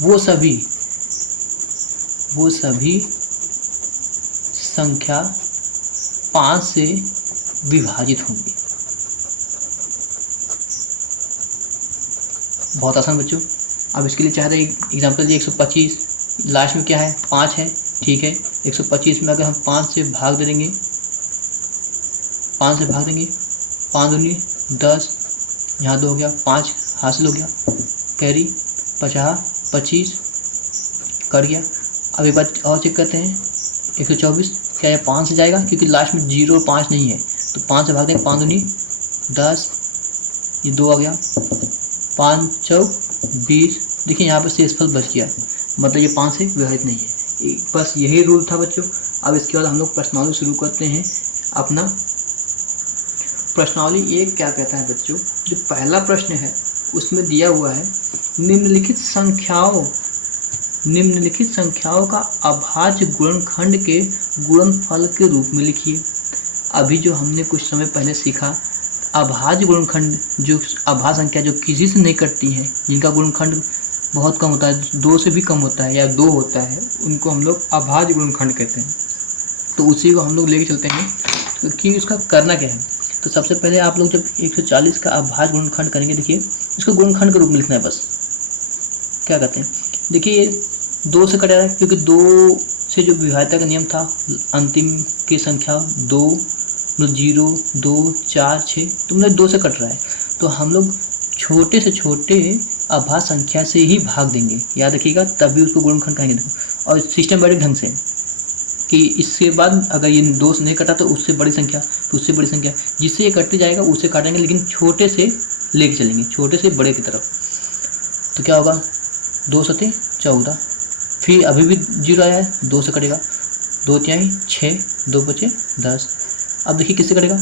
वो सभी संख्या 5 से विभाजित होंगी। बहुत आसान बच्चों। अब इसके लिए चाहते हैं एग्जाम्पल दिए 125, लास्ट में क्या है 5 है, ठीक है। 125 में अगर हम 5 से भाग दे देंगे, 5 से भाग देंगे, 5 दूनी 10, यहाँ 2 हो गया, 5 हासिल हो गया, कैरी 50, 25 कट गया। अब एक बार और चेक करते हैं 124 क्या ये 5 से जाएगा, क्योंकि लास्ट में 0 और 5 नहीं है, तो 5 से भाग देंगे, 5 दूनी 10, ये 2 आ गया, 5 चौक 20। देखिए यहाँ पर शेषफल बच गया, मतलब ये 5 से विभाजित नहीं है। बस यही रूल था बच्चों। अब इसके बाद हम लोग प्रश्नावली शुरू करते हैं अपना। प्रश्नावली ये क्या कहता है बच्चों, जो पहला प्रश्न है उसमें दिया हुआ है निम्नलिखित संख्याओं का अभाज्य गुणनखंड के गुणनफल के रूप में लिखिए। अभी जो हमने कुछ समय पहले सीखा, अभाज्य गुणनखंड जो अभाज्य संख्या जो किसी से नहीं कटती है, जिनका गुणनखंड बहुत कम होता है, 2 से भी कम होता है या 2 होता है, उनको हम लोग अभाज्य गुणनखंड कहते हैं। तो उसी को हम लोग लेके चलते हैं तो कि उसका करना क्या है। तो सबसे पहले आप लोग जब 140 का अभाज्य गुणनखंड करेंगे, देखिए इसको गुणनखंड के रूप में लिखना है। बस क्या कहते हैं, देखिए 2 से कटा रहा है, क्योंकि 2 से जो विभाज्यता का नियम था, अंतिम की संख्या 2 मतलब 0 2 4 6, तो मतलब 2 से कट रहा है, तो हम लोग छोटे से छोटे अभाज्य संख्या से ही भाग देंगे, याद रखिएगा, तभी उसको गुणनखंड कहेंगे। और सिस्टमैटिक ढंग से कि इसके बाद अगर ये 2 से नहीं कटा तो उससे बड़ी संख्या, तो उससे बड़ी संख्या, जिससे ये कटते जाएगा उससे काटेंगे, लेकिन छोटे से लेके चलेंगे, छोटे से बड़े की तरफ। तो क्या होगा, 2 सते 14, फिर अभी भी 0 आया है, 2 से कटेगा, 2 तिहाई 6, 2 बचे 10। अब देखिए किससे कटेगा,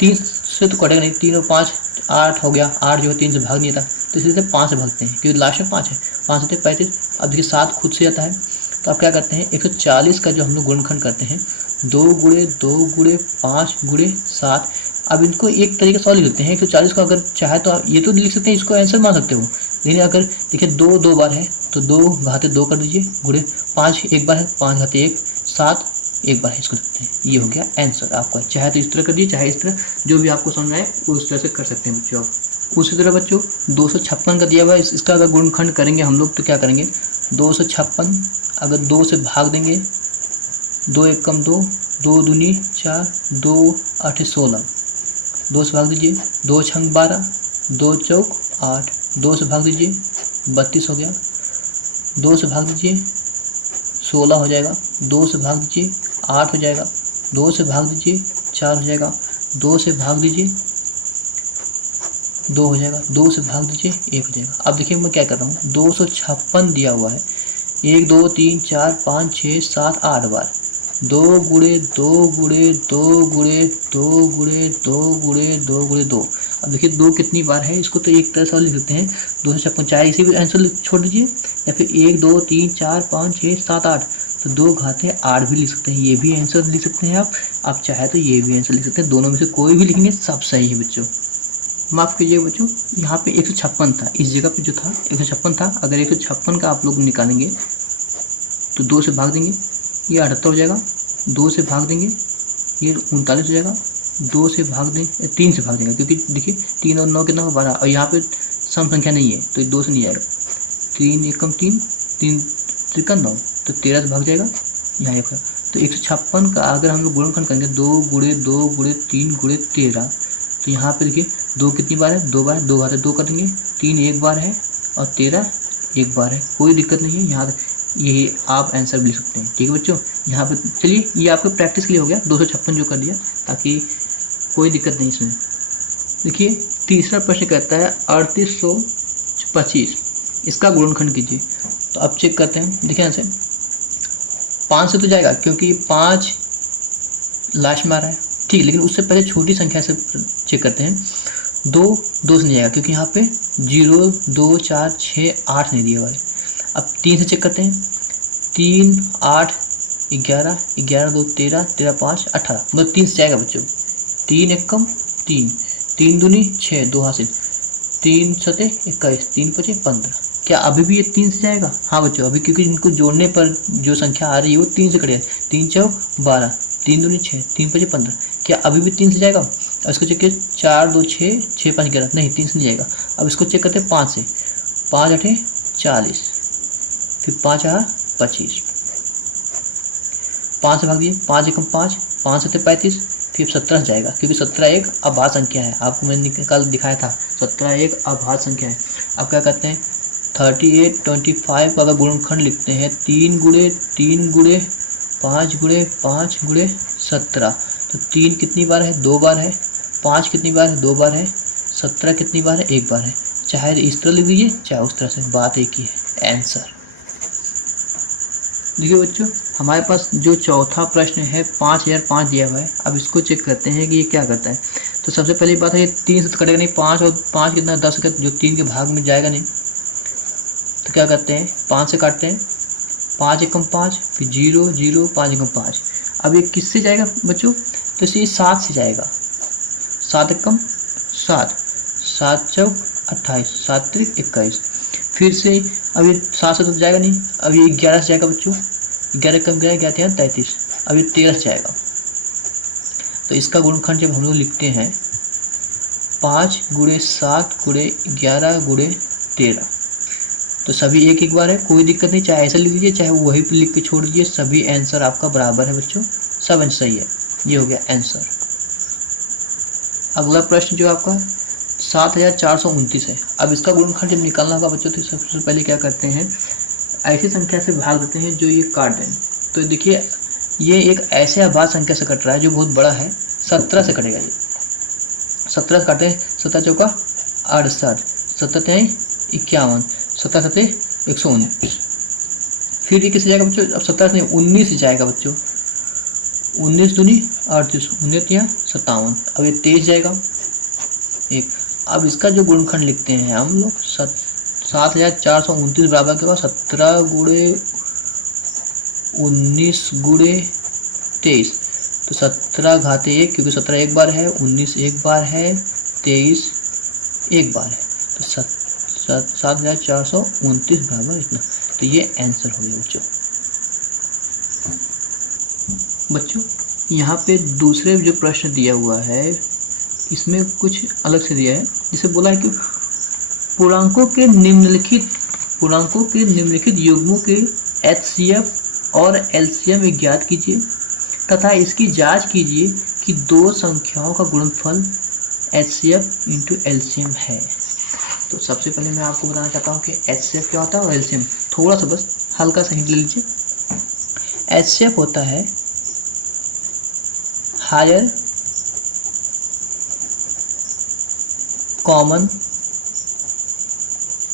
3 से तो कटेगा नहीं, 3 और 5 8 हो गया, 8 जो है 3 से भाग नहीं आता, तो इसलिए 5 से भागते हैं, क्योंकि लास्ट में 5 है, 5 से 35। अब देखिए 7 खुद से आता है, तो आप क्या करते हैं 140 का जो हम लोग गुणनखंड करते हैं, 2 गुणे 2 गुणे 5 गुणे 7। अब इनको एक तरीके से और लिख लेते हैं। 140 को अगर चाहे तो आप ये तो लिख सकते हैं, इसको आंसर मान सकते हो, लेकिन अगर देखिए 2 2 बार है तो 2 घाते 2 कर दीजिए, गुणे 5 एक बार है, 5 घाते 1, 7 एक बार है, इसको सकते हैं। ये हो गया आंसर आपका। चाहे तो इस तरह कर दीजिए, चाहे इस तरह, जो भी आपको समझ आए उस तरह से कर सकते हैं बच्चों आप। उसी तरह बच्चों 256 का दिया हुआ है, इसका अगर गुणनखंड करेंगे हम लोग तो क्या करेंगे, 256 अगर 2 से भाग देंगे, 2 एक कम 2, 2 दूनी 4, 2 8 16, 2 से भाग दीजिए, 2 छंग 12, 2 चौक 8, 2 से भाग दीजिए 32 हो गया, 2 से भाग दीजिए 16 हो जाएगा, 2 से भाग दीजिए 8 हो जाएगा, 2 से भाग दीजिए 4 हो जाएगा, 2 से भाग दीजिए 2 हो जाएगा, 2 से भाग दीजिए 1 हो जाएगा। अब देखिए मैं क्या कर रहा हूँ, 256 दिया हुआ है, 1 2 3 4 5 6 7 8 बार, 2 गुणे 2 गुणे 2 गुणे 2 गुणे 2 गुणे 2 गुणे 2। अब देखिए 2 कितनी बार है, इसको तो एक तरह से लिख सकते हैं 256, चाहे इसी भी आंसर छोड़ दीजिए, या फिर 1 2 3 4 5 6 7 8, तो 2 घाते 8 भी लिख सकते हैं, ये भी आंसर लिख सकते हैं आप चाहे तो ये भी आंसर लिख सकते हैं, दोनों में से कोई भी लिखेंगे सब सही है बच्चों। माफ़ कीजिएगा बच्चों, यहाँ पे 156 था, इस जगह पे जो था 156 था, अगर 156 का आप लोग निकालेंगे तो 2 से भाग देंगे, ये 78 हो जाएगा, 2 से भाग देंगे ये 39 हो जाएगा, 2 से भाग देंगे 3 से भाग देंगे, क्योंकि देखिए 3 और 9 कितना 12, और यहाँ पे सम संख्या नहीं है तो 2 से नहीं जाएगा, 3 एकम 3, 3 त्रिका 9, तो 13 से भाग जाएगा, यहाँ 1 है। तो 156 का अगर हम लोग गुणनखंड करेंगे 2 गुणे 2 गुणे 3 गुणे 13, तो यहाँ पे देखिए 2 कितनी बार है, 2 बार, 2 घाते 2 कर देंगे, 3 एक बार है और 13 एक बार है, कोई दिक्कत नहीं है। यहाँ यही आप आंसर भी लिख सकते हैं। ठीक है बच्चों, यहाँ पे चलिए ये आपको प्रैक्टिस के लिए हो गया 256 जो कर दिया, ताकि कोई दिक्कत नहीं इसमें। देखिए तीसरा प्रश्न कहता है 3825, इसका गुणनखंड कीजिए। तो अब चेक करते हैं, देखिए यहाँ से 5 से तो जाएगा क्योंकि 5 लास्ट में आ रहा है, ठीक है, लेकिन उससे पहले छोटी संख्या से चेक करते हैं। 2 से नहीं जाएगा क्योंकि यहाँ पे 0 2 4 6 8 नहीं दिया हुआ है। अब 3 से चेक करते हैं, 3 8 11 11 2 13 13 5 18, मतलब 3 से जाएगा बच्चों। 3 एकम 3, 3 दूनी 6, 2 हासिल, 3 सते 21, 3 पचे 15। क्या अभी भी ये 3 से जाएगा? हाँ बच्चों, अभी क्योंकि इनको जोड़ने पर जो संख्या आ रही है वो 3 से कटेगा। 3 चौक 12, 3 दूनी 6, 3 पचे 15, क्या अभी भी 3 से जाएगा? अब इसको चेक किया, 4 2 6 6 5 11, नहीं 3 से नहीं जाएगा। अब इसको चेक करते हैं 5 से, 5 8 40, फिर 5 8 25, 5 से भाग दिए, 5 एकम 5, 5 सते 35, फिर 17 से जाएगा क्योंकि 17 एक अभाज्य संख्या है, आपको मैंने कल दिखाया था 17 एक अभाज्य संख्या है। अब क्या करते हैं 38 25 का अगर गुणनखंड लिखते हैं 3 गुणे 3 गुणे 5 गुणे 5 गुणे 17, तो 3 कितनी बार है? 2 बार है। 5 कितनी बार है? 2 बार है। 17 कितनी बार है? 1 बार है। चाहे इस तरह लिख दीजिए चाहे उस तरह से, बात एक ही है, आंसर। देखिए बच्चों, हमारे पास जो चौथा प्रश्न है 5005 दिया हुआ है। अब इसको चेक करते हैं कि ये क्या करता है। तो सबसे पहली बात है ये 3 से तो कटेगा नहीं, 5 और 5 कितना 10 का, जो 3 के भाग में जाएगा नहीं, तो क्या करते हैं 5 से काटते हैं, 5 एकम 5, फिर 0 0 5 एकम 5। अब ये किससे जाएगा बच्चों? तो ये 7 से जाएगा, 7 एकम 7, 7 चौक 28, 7 त्रिक 21, फिर से अब ये 7 से तो जाएगा नहीं, अब ये 11 से जाएगा बच्चों, 11 कम 11 11 33, अब ये 13 से जाएगा। तो इसका गुणनखंड जब हम लोग लिखते हैं 5 गुणे 7 गुणे 11 गुणे 13, तो सभी एक एक बार है, कोई दिक्कत नहीं, चाहे ऐसा लिख दीजिए चाहे वही पे लिख के छोड़ दीजिए, सभी आंसर आपका बराबर है बच्चों, सब आंसर सही है। ये हो गया आंसर। अगला प्रश्न जो आपका 7429 है। अब इसका गुणनखंड जब निकालना होगा बच्चों, तो सबसे पहले क्या करते हैं, ऐसी संख्या से भाग देते हैं जो ये काट दें। तो देखिए ये एक ऐसे अभाज्य संख्या से कट रहा है जो बहुत बड़ा है, 17 से कटेगा ये। 17 से काटे, 17 चौका 68, 17 51, 17 सते 119, फिर ये किससे जाएगा बच्चों? अब 17 से नहीं 19 से जाएगा बच्चों, 19 दूनी 38, 19 या 57, अब ये 23 जाएगा एक। अब इसका जो गुणनखंड लिखते हैं हम लोग 7429 बराबर के बाद 17 गुणे 19 गुणे 23, तो 17 घाते 1, क्योंकि 17 एक बार है, 19 एक बार है, 23 एक बार है, तो 7429 बराबर इतना। तो ये आंसर हो गया बच्चों। यहाँ पे दूसरे जो प्रश्न दिया हुआ है इसमें कुछ अलग से दिया है, जिसे बोला है कि पूर्णांकों के निम्नलिखित युग्मों के HCF और LCM ज्ञात कीजिए तथा इसकी जांच कीजिए कि दो संख्याओं का गुणनफल HCF इंटू LCM है। तो सबसे पहले मैं आपको बताना चाहता हूँ कि HCF क्या होता है और LCM, थोड़ा सा बस हल्का सा हिंट ले लीजिए। HCF होता है हायर कॉमन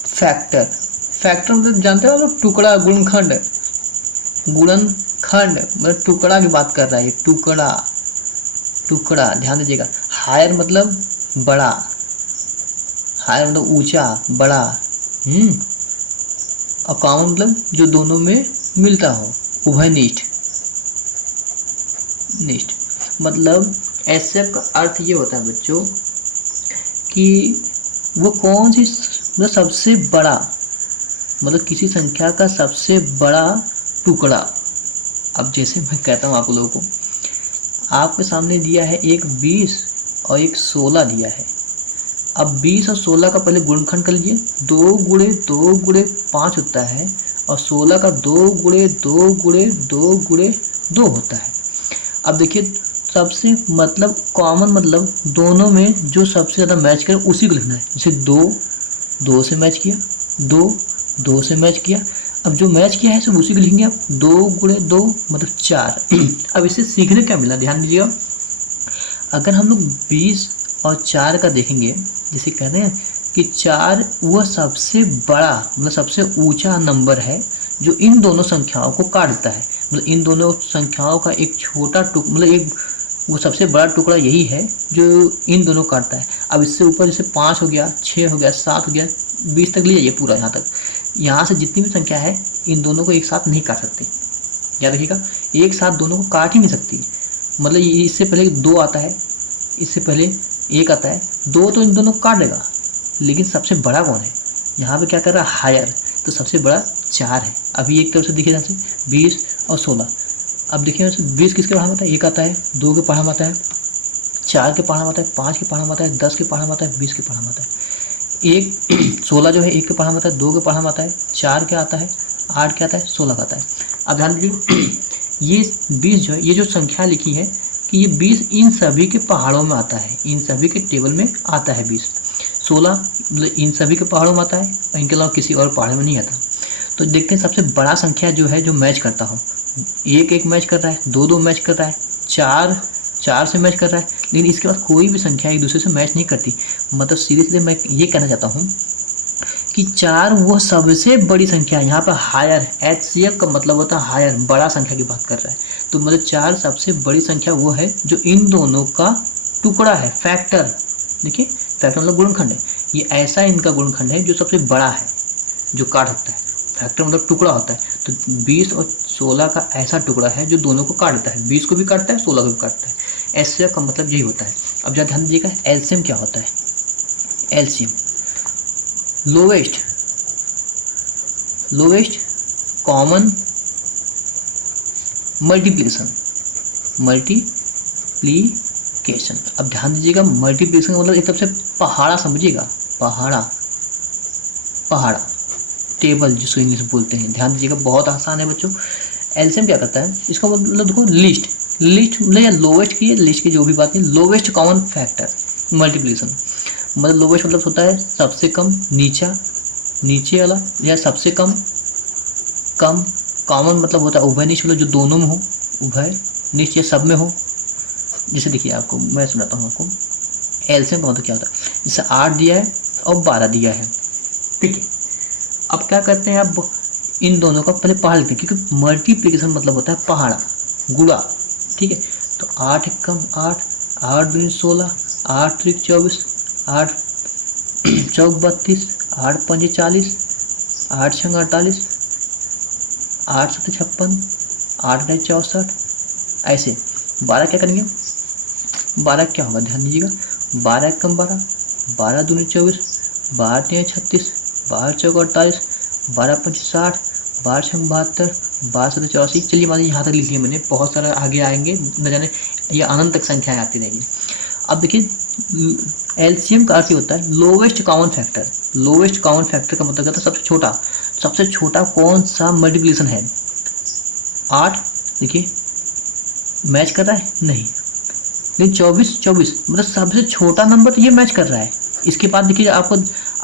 फैक्टर। फैक्टर मतलब जानते हो आप, टुकड़ा, गुणनखंड, मतलब टुकड़ा की बात कर रहा है, टुकड़ा ध्यान दीजिएगा। हायर मतलब बड़ा, हायर मतलब ऊंचा बड़ा, और कॉमन मतलब जो दोनों में मिलता हो, उभयनिष्ठ। मतलब HCF का अर्थ ये होता है बच्चों कि वो कौन सी, मतलब सबसे बड़ा, मतलब किसी संख्या का सबसे बड़ा टुकड़ा। अब जैसे मैं कहता हूँ आप लोगों को, आपके सामने दिया है एक 20 और एक 16 दिया है, अब 20 और 16 का पहले गुणनखंड कर लीजिए। 2 गुणे 2 गुणे 5 होता है और 16 का 2 गुणे 2 गुणे 2 गुणे 2 होता है। अब देखिए सबसे मतलब कॉमन मतलब दोनों में जो सबसे ज़्यादा मैच करे उसी को लिखना है। जैसे 2 से मैच किया, 2 से मैच किया। अब जो मैच किया है सब उसी को लिखेंगे आप। 2 गुणे 2 मतलब 4। अब इससे सीखने क्या मिला, ध्यान दीजिएगा। अगर हम लोग 20 और 4 का देखेंगे, जैसे कह रहे हैं कि 4 वह सबसे बड़ा मतलब सबसे ऊंचा नंबर है जो इन दोनों संख्याओं को काट देता है। मतलब इन दोनों संख्याओं का एक छोटा मतलब एक वो सबसे बड़ा टुकड़ा यही है जो इन दोनों काटता है। अब इससे ऊपर जैसे 5 हो गया, 6 हो गया, 7 हो गया, 20 तक ले जाइए पूरा यहाँ तक। यहाँ से जितनी भी संख्या है इन दोनों को एक साथ नहीं काट सकते। याद रखिएगा, एक साथ दोनों को काट ही नहीं सकती। मतलब इससे पहले 2 आता है, इससे पहले 1 आता है, 2 तो इन दोनों को काट देगा, लेकिन सबसे बड़ा कौन है यहाँ पे, क्या कर रहा है, हायर। तो सबसे बड़ा 4 है। अभी एक तरफ से दिखे जैसे 20 और 16। अब देखिए 20 किसके पढ़ा में आता है, 1 आता है, 2 के पढ़ा में आता है, 4 के पढ़ा में आता है, 5 के पढ़ा में आता है, 10 के पढ़ा में आता है, 20 के पढ़ा में आता है। 16 जो है 1 के पढ़ा में आता है, 2 के पढ़ा में आता है, 4 के आता है, 8 के आता है, 16 का आता है। अब ध्यान दीजिए ये 20 जो है, ये जो संख्या लिखी है कि ये 20 इन सभी के पहाड़ों में आता है, इन सभी के टेबल में आता है 20। 16 मतलब इन सभी के पहाड़ों में आता है, इनके अलावा किसी और पहाड़ में नहीं आता। तो देखते हैं सबसे बड़ा संख्या जो है जो मैच करता हो। 1 मैच कर रहा है, 2 मैच कर रहा है, 4 से मैच कर रहा है, लेकिन इसके बाद कोई भी संख्या एक दूसरे से मैच नहीं करती। मतलब सीधे मैं ये कहना चाहता हूँ कि 4 वो सबसे बड़ी संख्या है। यहाँ पर हायर, HCF का मतलब होता है हायर, बड़ा संख्या की बात कर रहा है। तो मतलब 4 सबसे बड़ी संख्या वो है जो इन दोनों का टुकड़ा है, फैक्टर। देखिए फैक्टर मतलब गुणनखंड है। ये ऐसा इनका गुणनखंड है जो सबसे बड़ा है, जो काट सकता है। फैक्टर मतलब टुकड़ा होता है। तो 20 और 16 का ऐसा टुकड़ा है जो दोनों को काट देता है, 20 को भी काटता है, 16 को भी काटता है। HCF का मतलब यही होता है। अब जरा ध्यान दीजिएगा LCM क्या होता है। LCM lowest common multiplication. अब ध्यान दीजिएगा मल्टीप्लिकेशन का मतलब एक तरफ से पहाड़ा समझिएगा, पहाड़ा टेबल जिसको इंग्लिश में बोलते हैं। ध्यान दीजिएगा बहुत आसान है बच्चों। एलसीएम क्या करता है, इसका मतलब देखो लिस्ट मतलब या लोवेस्ट की लिस्ट की जो भी बात है, लोवेस्ट कॉमन फैक्टर मल्टीप्लिकेशन। मतलब लोवेस्ट मतलब होता है सबसे कम, नीचे वाला, या सबसे कम कॉमन मतलब होता है उभयनिष्ठ, मतलब जो दोनों में हो, उभयनिष्ठ या सब में हो। जैसे देखिए आपको मैं सुनाता हूँ आपको एलसीएम का मतलब क्या होता है। जैसे 8 दिया है और 12 दिया है, ठीक है। अब क्या करते हैं, आप इन दोनों का पहले पहाड़ लिखते हैं, क्योंकि मल्टीप्लिकेशन मतलब होता है पहाड़ा, गुणा, ठीक है। तो 8 एक कम 8, 8 दूनी 16, 8 त्रिक 24, 8 चौक 32, 8 पंजे 40, 8 छंग 48, 8 सत्ते 56, 8 नए 64। ऐसे 12 क्या करेंगे, 12 क्या होगा ध्यान दीजिएगा, 12 एक कम 12, 12 दूनी 24, 12 तिया 36, 12 चौक 48, 12 पंचे 60, 12 छंग 72, 12 सत्ते 84। चलिए मान लीजिए यहाँ तक लिख लिया मैंने, बहुत सारे आगे आएंगे न जाने, ये अनंत तक संख्याएं आती रहेंगी। अब देखिए एलसीएम का अर्थ होता है lowest common factor. Lowest common factor का मतलब होता है सबसे छोटा कौन सा मल्टीप्लिकेशन है। 8 देखिए मैच कर रहा है नहीं, लेकिन 24 मतलब सबसे छोटा नंबर तो ये मैच कर रहा है। इसके बाद देखिए आपको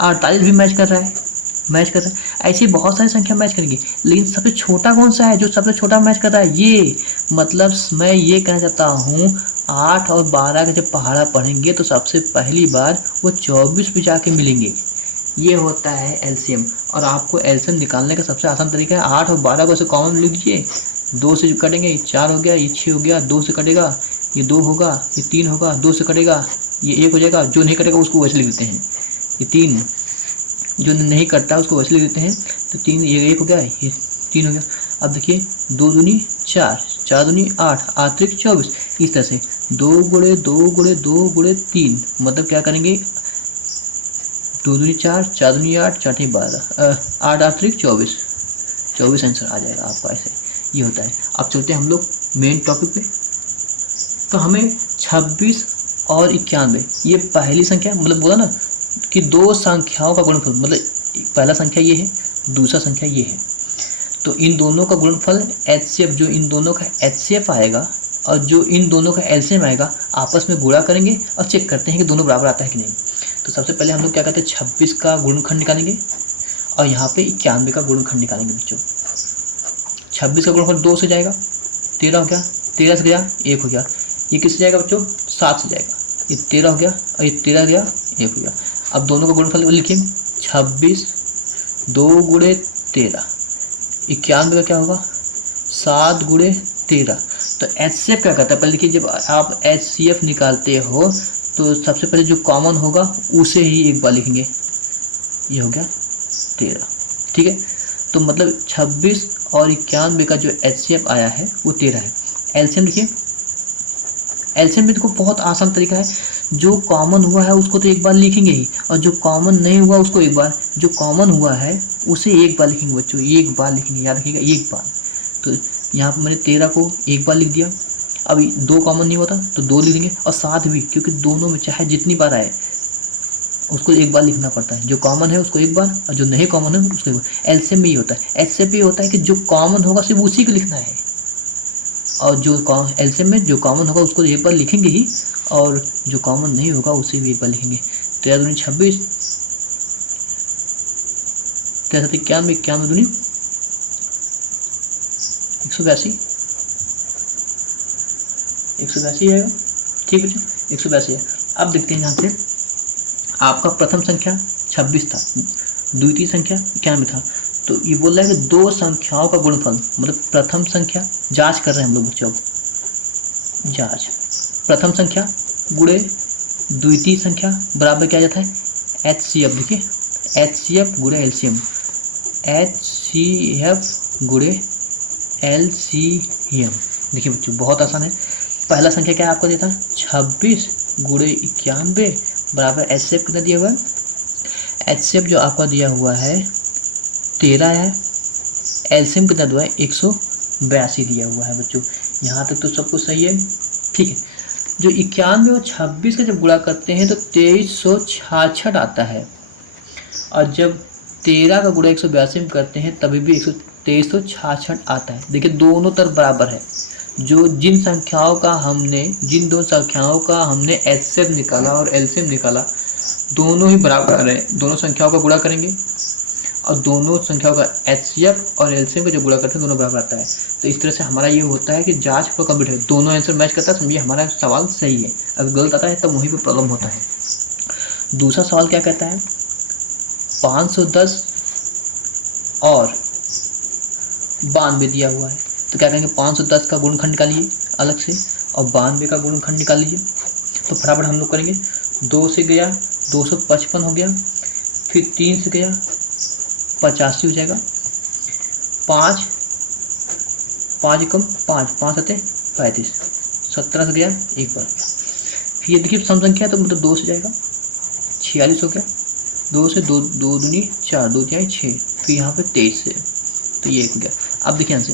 48 भी मैच कर रहा है। ऐसी बहुत सारी संख्या मैच करेंगी, लेकिन सबसे छोटा कौन सा है जो सबसे छोटा मैच कर रहा है, ये मतलब मैं ये कहना चाहता हूँ 8 और 12 का जब पहाड़ा पढ़ेंगे तो सबसे पहली बार वो 24 भी जाके मिलेंगे। ये होता है एलसीएम। और आपको एलसीएम निकालने का सबसे आसान तरीका है 8 और 12 को ऐसे कॉमन लिख लीजिए, 2 से कटेंगे, ये 4 हो गया, ये 6 हो गया, 2 से कटेगा, ये 2 होगा, ये 3 होगा, 2 से कटेगा, ये 1 हो जाएगा। जो नहीं कटेगा उसको वैसे लिख देते हैं, ये 3 जो नहीं कटता उसको वैसे लिख देते हैं। तो 3 ये 1 हो गया, ये 3 हो गया। अब देखिए 2 दूनी 4, 4 दूनी 8, 8 त्रिक 24। इस तरह से 2 गुणे 2 गुणे 2 गुणे 3 मतलब क्या करेंगे, 2 दूनी 4, 4 दूनी 8, 4 तीन 12, 8 8 त्रिक 24 आंसर आ जाएगा आपका। ऐसे ये होता है। अब चलते हैं हम लोग मेन टॉपिक पे। तो हमें 26 और 91 ये पहली संख्या, मतलब बोला ना कि दो संख्याओं का गुणनफल, मतलब पहला संख्या ये है, दूसरा संख्या ये है, तो इन दोनों का गुणनफल HCF, जो इन दोनों का HCF आएगा और जो इन दोनों का LCM आएगा, आपस में गुणा करेंगे और चेक करते हैं कि दोनों बराबर आता है कि नहीं। तो सबसे पहले हम लोग क्या करते हैं, 26 का गुणनखंड निकालेंगे और यहाँ पे 91 का गुणनखंड निकालेंगे बच्चों। 26 का गुणनफल 2 से जाएगा, 13 हो गया, 13 से गया 1 हो गया, ये किससे जाएगा बच्चों, 7 से जाएगा, ये 13 हो गया और ये 13 गया 1 हो गया। अब दोनों का गुणनफल लिखिए, 26 2 गुणे 13, 91 का क्या होगा 7 गुणे 13। तो HCF क्या करता है, पहले देखिए जब आप HCF निकालते हो तो सबसे पहले जो कॉमन होगा उसे ही एक बार लिखेंगे, ये हो गया 13, ठीक है। तो मतलब 26 और 91 का जो HCF आया है वो 13 है। LCM देखिए, LCM भी देखो बहुत आसान तरीका है, जो कॉमन हुआ है उसको तो एक बार लिखेंगे ही, और जो कॉमन नहीं हुआ उसको एक बार, जो कॉमन हुआ है उसे एक बार लिखेंगे बच्चों, एक बार लिखेंगे, याद रखिएगा एक बार। तो यहाँ पर मैंने 13 को एक बार लिख दिया, अब 2 कॉमन नहीं होता तो 2 लिख देंगे, और 7 भी, क्योंकि दोनों में चाहे जितनी बार आए उसको एक बार लिखना पड़ता है, जो कॉमन है उसको एक बार और जो नहीं कॉमन है उसको एक बार। एलसीएम में ये होता है, HCF में ये होता है कि जो कॉमन होगा सिर्फ उसी को लिखना है, और जो एलसीएम में जो कॉमन होगा उसको एक बार लिखेंगे ही, और जो कॉमन नहीं होगा उसे भी एक बार लिखेंगे। 13 दूनी 26, 13 91, 91 दूनी 182, 182 आएगा, ठीक है, 182 है। अब देखते हैं यहाँ से आपका प्रथम संख्या 26 था, द्वितीय संख्या 91 था, तो ये बोल रहा है कि दो संख्याओं का गुणनफल, मतलब प्रथम संख्या जांच कर रहे हैं हम लोग बच्चों, जांच प्रथम संख्या गुणे द्वितीय संख्या बराबर क्या आ जाता है HCF। देखिए HCF गुणे LCM, HCF गुणे LCM। देखिए बच्चों बहुत आसान है। पहला संख्या क्या आपको देता है 26 गुणे 91 बराबर HCF कितना दिया हुआ है, HCF जो आपका दिया हुआ है 13 है, LCM कितना दिया है 182 दिया हुआ है बच्चों। यहाँ तक तो सब कुछ सही है, ठीक है। जो 91 और 26 का जब गुणा करते हैं तो 2366 आता है, और जब 13 का गुणा 182 में करते हैं तभी भी 2366 आता है। देखिए दोनों तरफ बराबर है, जो जिन दो संख्याओं का हमने HCF निकाला और LCM निकाला दोनों ही बराबर है, दोनों संख्याओं का गुणा करेंगे और दोनों संख्याओं का HCF और LCM का जो गुणा करते हैं दोनों बराबर आता है। तो इस तरह से हमारा ये होता है कि जांच पर कंप्लीट है, दोनों आंसर मैच करता है, समझिए हमारा सवाल सही है। अगर गलत आता है तब वहीं पर प्रॉब्लम होता है। दूसरा सवाल क्या कहता है, 510 और 92 दिया हुआ है, तो क्या करेंगे 510 का गुणनखंड निकालिए अलग से और 92 का गुणनखंड निकाल लीजिए। तो फटाफट हम लोग करेंगे, 2 से गया 255 हो गया, फिर 3 से गया 85 हो जाएगा, 5 कम 5 सत्ते 35, 17 से गया एक बार गया, फिर ये देखिए सम संख्या तो मतलब 2 से जाएगा 46 हो गया, 2 से 2 दूनी 4, 2 जाए 6, फिर यहाँ पे 23 से तो ये 1 हो गया। अब देखिए यहाँ से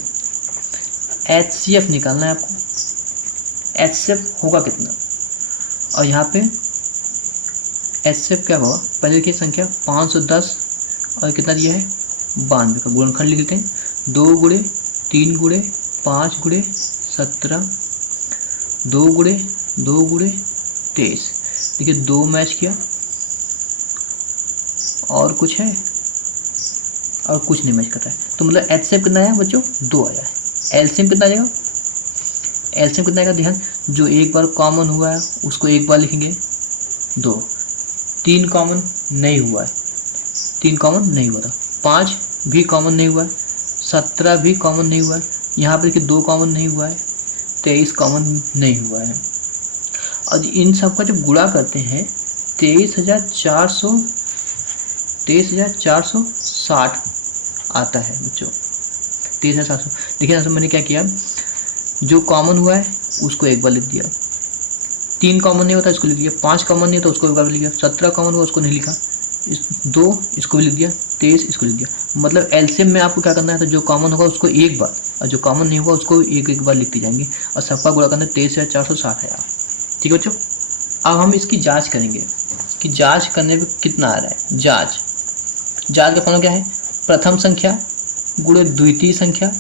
HCF निकालना है आपको, HCF होगा कितना, और यहाँ पे HCF क्या होगा, पहले देखिए संख्या 510 और कितना दिया है 92 का गुणनखंड लिख लेते हैं, 2 गुणे 3 गुणे 5 गुणे 17, 2 गुणे 23। देखिए 2 मैच किया और कुछ है और कुछ नहीं मैच कर रहा है, तो मतलब HCF कितना आया बच्चों 2 आया है। LCM कितना आएगा, LCM कितना आएगा, ध्यान जो एक बार कॉमन हुआ है उसको एक बार लिखेंगे 2, 3 कॉमन नहीं हुआ है, 3 कॉमन नहीं हुआ था, 5 भी कॉमन नहीं हुआ है, 17 भी कॉमन नहीं हुआ है, यहाँ पर देखिए 2 कॉमन नहीं हुआ है, 23 कॉमन नहीं हुआ है। और इन सब का जब गुणा करते हैं 23,460 आता है बच्चों, 23,700। देखिए यहाँ से मैंने क्या किया, जो कॉमन हुआ है उसको एक बार लिख दिया, 3 कॉमन नहीं होता इसको लिख दिया, 5 कॉमन नहीं होता उसको एक बार लिख दिया, 17 कॉमन हुआ उसको नहीं लिखा, 2 इसको भी लिख दिया, 23 इसको लिख दिया। मतलब LCM में आपको क्या करना है, तो जो कॉमन होगा उसको एक बार और जो कॉमन नहीं होगा उसको एक बार लिखते जाएंगे, और सबका गुणा करना 23,460 है। ठीक है बच्चों, अब हम इसकी जांच करेंगे। कि जांच करने पे कितना आ रहा है। जांच का फॉर्मूला क्या है, प्रथम संख्या गुणे द्वितीय संख्या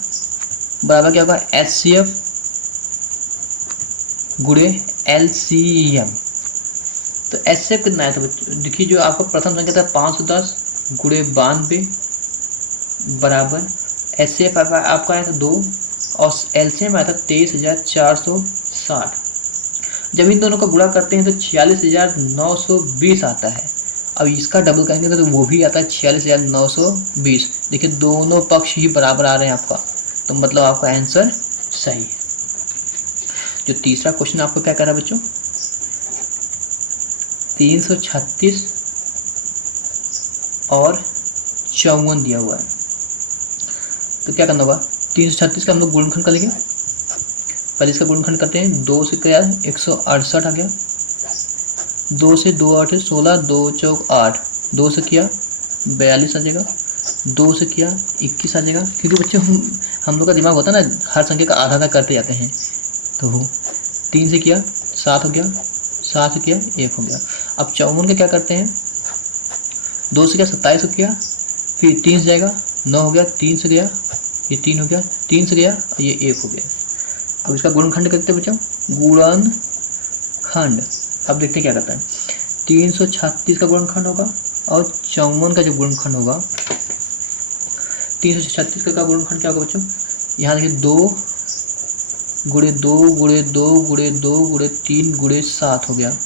बराबर क्या होगा, HCF गुणे LCM। तो HCF कितना है, तो देखिए जो आपको प्रथम संख्या था 510 गुणे 92 बराबर HCF आपका आया था 2 और LCM आया था 23,460। जब इन दोनों का गुणा करते हैं तो 46,920 आता है। अब इसका डबल करेंगे तो वो भी आता है 46,920। देखिए दोनों पक्ष ही बराबर आ रहे हैं आपका, तो मतलब आपका आंसर सही है। जो तीसरा क्वेश्चन आपको क्या कर रहा है बच्चों, 336 और 54 दिया हुआ है। तो क्या करना होगा, 336 का हम लोग गुणनखंड कर लेंगे। पहले इसका गुणनखंड करते हैं, 2 से क्या 168 आ गया, 2 से 2 8 16, 2 चौक 8, 2 से किया 42 आ जाएगा, 2 से किया 21 आ जाएगा। क्योंकि बच्चे हम लोग का दिमाग होता है ना, हर संख्या का आधा आधा करते जाते हैं। तो 3 से किया 7 हो गया, 7 से किया 1 हो गया। अब 54 का क्या करते हैं, 2 से किया 27 हो गया, फिर 3 से जाएगा 9 हो गया, 3 से गया ये 3 हो गया, 3 से गया ये 1 हो गया। अब इसका गुणनखंड करते हैं बच्चों, गुणनखंड। अब देखते हैं क्या करता है, 336 का गुणनखंड होगा और 54 का जो गुणनखंड होगा, 336 का गुणनखंड क्या होगा बच्चों, यहाँ देखिए 2 गुणे 2 गुणे 2 गुणे 2 गुणे 3 गुणे 7 हो गया।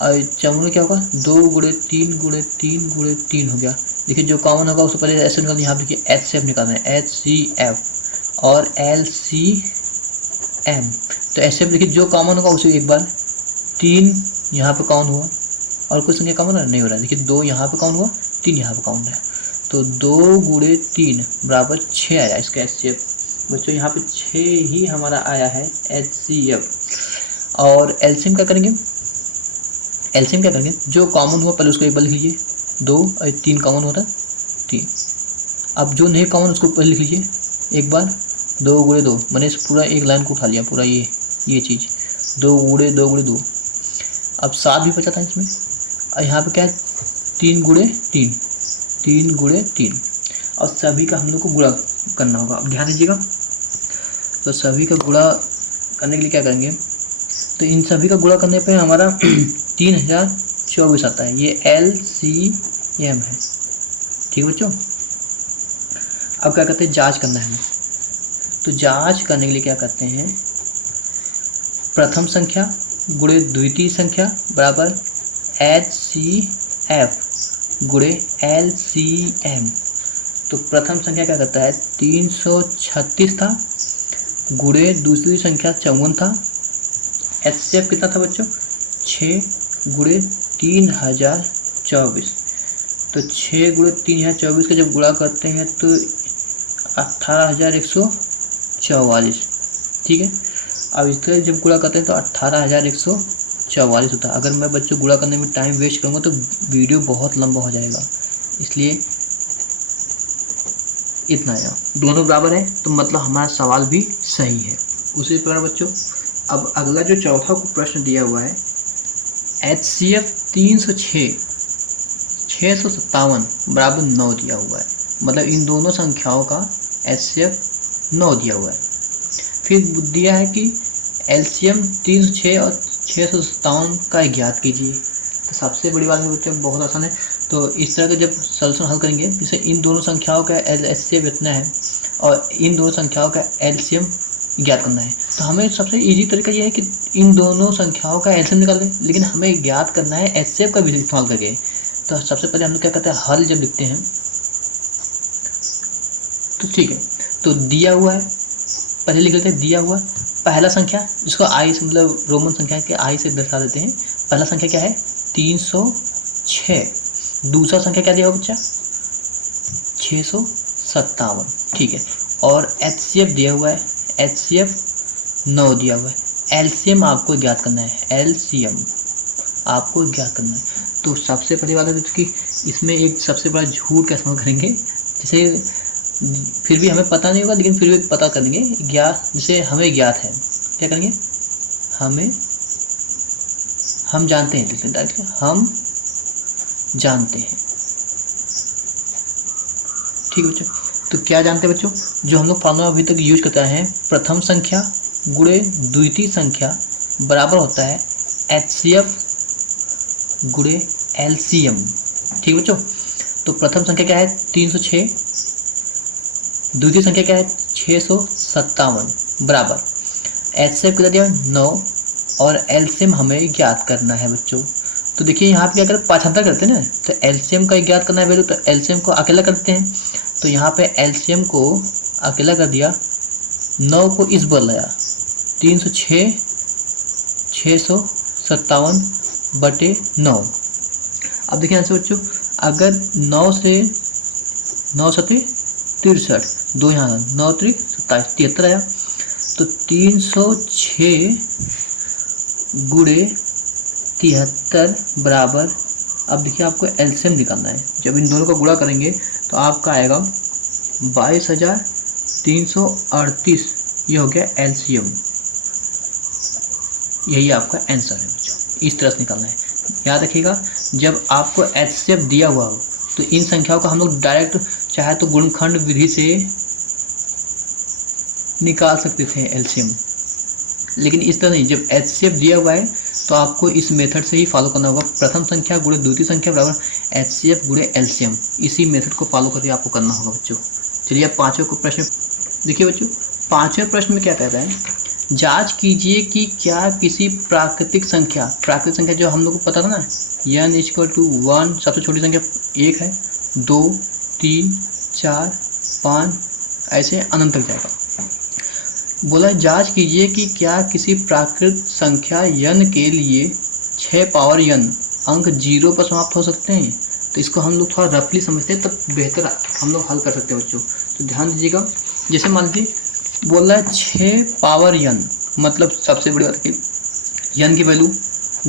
और 54 क्या होगा, 2 गुणे 3 गुणे 3 गुणे 3 हो गया। देखिए जो कॉमन होगा उससे पहले ऐसे निकाल, यहाँ देखिए HCF निकालना है, HCF और LCM। तो HCF देखिए जो कॉमन होगा उसे एक बार, 3 यहाँ पे काउंट हुआ और कुछ संख्या कॉमन नहीं हो रहा है। देखिए 2 यहाँ पे काउंट हुआ, 3 यहाँ पे काउंट है, तो 2 गुणे 3 बराबर 6 आया इसका HCF। बच्चों यहाँ पे 6 ही हमारा आया है HCF। और LCM क्या करेंगे, LCM क्या करेंगे, जो कॉमन हुआ पहले उसको एक बार लिख लीजिए, 2 और 3 कॉमन होता है 3। अब जो नहीं कॉमन उसको पहले लिख लीजिए एक बार, 2 गुणे 2, मैंने इस पूरा एक लाइन को उठा लिया, पूरा ये चीज़ 2 गुणे 2 गुणे 2। अब 7 भी बचा था इसमें, और यहाँ पे क्या है 3 गुणे 3, 3 गुणे 3। और सभी का हम लोग को गुणा करना होगा। अब ध्यान दीजिएगा, तो सभी का गुणा करने के लिए क्या करेंगे, तो इन सभी का गुणा करने पे हमारा 3024 आता है, ये LCM है। ठीक है बच्चों, अब क्या करते हैं, जांच करना है। तो जांच करने के लिए क्या करते हैं, प्रथम संख्या गुणे द्वितीय संख्या बराबर HCF गुणे LCM। तो प्रथम संख्या क्या करता है, 336 था गुणे दूसरी संख्या 54 था। HCF कितना था बच्चों, 6 गुणे 3024। तो 6 गुणे 3024 का जब गुणा करते हैं तो 18,144। ठीक है, अब इसका जब गुणा करते हैं तो 18,144 होता है। अगर मैं बच्चों गुणा करने में टाइम वेस्ट करूँगा तो वीडियो बहुत लंबा हो जाएगा, इसलिए इतना आया। दोनों बराबर है तो मतलब हमारा सवाल भी सही है। उसी प्रकार बच्चों अब अगला जो चौथा को प्रश्न दिया हुआ है, HCF 306 657 बराबर 9 दिया हुआ है। मतलब इन दोनों संख्याओं का HCF 9 दिया हुआ है। फिर दिया है कि LCM 306 और 657 का ज्ञात कीजिए। तो सबसे बड़ी बात है बच्चों, बहुत आसान है। तो इस तरह का जब सॉल्यूशन हल करेंगे, जैसे इन दोनों संख्याओं का HCF इतना है और इन दोनों संख्याओं का LCM ज्ञात करना है, तो हमें सबसे इजी तरीका ये है कि इन दोनों संख्याओं का LCM निकाल दें, लेकिन हमें ज्ञात करना है HCF का भी इस्तेमाल करके। तो सबसे पहले हम लोग क्या करते हैं, हल जब लिखते हैं तो ठीक है, तो दिया हुआ है, पहले लिख लेते हैं दिया हुआ पहला संख्या, जिसको आई से मतलब रोमन संख्या के आई से दर्शा देते हैं। पहला संख्या क्या है, 306। दूसरा संख्या क्या दिया हुआ बच्चा, 657। ठीक है, और HCF दिया हुआ है, HCF 9 दिया हुआ है। LCM आपको ज्ञात करना है, LCM आपको ज्ञात करना है। तो सबसे पहली बात है कि इसमें एक सबसे बड़ा झूठ का इस्तेमाल करेंगे, जैसे फिर भी हमें पता नहीं होगा लेकिन फिर भी पता करेंगे ज्ञात, जैसे हमें ज्ञात है, क्या करेंगे, हम जानते हैं, जैसे हम जानते हैं। ठीक है बच्चों, तो क्या जानते हैं बच्चों, जो हम लोग फॉर्मूला अभी तक यूज करते हैं, प्रथम संख्या गुणे द्वितीय संख्या बराबर होता है HCF गुणे LCM। ठीक है बच्चों, तो प्रथम संख्या क्या है 306, द्वितीय संख्या क्या है 657 बराबर HCF कितना दिया 9 और LCM हमें ज्ञात करना है बच्चों। तो देखिए यहाँ पे अगर पाठांतर करते हैं ना, तो LCM का ज्ञात करना है वैल्यू, तो LCM को अकेला करते हैं। तो यहाँ पे LCM को अकेला कर दिया, 9 को इस बदलाया 306 657 बटे 9। अब देखिए आंसर बच्चों, अगर 9 से 9 सत्ते 63, 2 यहाँ 9 त्रिक 27 73 आया, तो 306 गुणे 73 बराबर, अब देखिए आपको LCM निकालना है। जब इन दोनों का गुणा करेंगे तो आपका आएगा 22,338, ये हो गया LCM। यही आपका आंसर है बच्चों, इस तरह से निकालना है। याद रखिएगा, जब आपको HCF दिया हुआ हो तो इन संख्याओं का हम लोग डायरेक्ट चाहे तो गुणनखंड विधि से निकाल सकते थे LCM, लेकिन इस तरह नहीं। जब HCF दिया हुआ है तो आपको इस मेथड से ही फॉलो करना होगा, प्रथम संख्या गुणे द्वितीय संख्या बराबर HCF गुणे LCM। इसी मेथड को फॉलो करके आपको करना होगा बच्चों। चलिए अब पांचवें को प्रश्न देखिए बच्चों, पांचवें प्रश्न में क्या कहता है, जांच कीजिए कि क्या किसी प्राकृतिक संख्या जो हम लोग को पता था ना, n = 1, सबसे छोटी संख्या 1 है, 2 3 4 5 ऐसे अनंत तक जाएगा। बोला जांच कीजिए कि क्या किसी प्राकृतिक संख्या n के लिए 6 पावर n अंक 0 पर समाप्त हो सकते हैं। तो इसको हम लोग थोड़ा रफली समझते हैं, तब बेहतर हम लोग हल कर सकते हैं बच्चों। तो ध्यान दीजिएगा, जैसे मान लीजिए बोल रहा है 6 पावर n, मतलब सबसे बड़ी बात है n की वैल्यू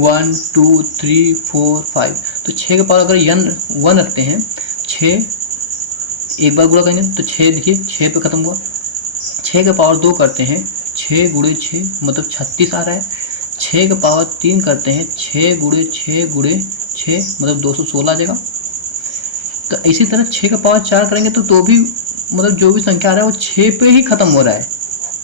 1 2 3 4 5, तो 6 का पावर अगर n 1 रखते हैं, 6 एक बार गुणा करेंगे तो 6 देखिए 6 पे खत्म हुआ, 6 का पावर 2 करते हैं, 6 गुणे 6 मतलब 36 आ रहा है। 6 का पावर 3 करते हैं, 6 गुणे 6 गुणे 6 मतलब 216 आ जाएगा। तो इसी तरह 6 का पावर 4 करेंगे तो भी मतलब जो भी संख्या आ रहा है वो 6 पे ही खत्म हो रहा है।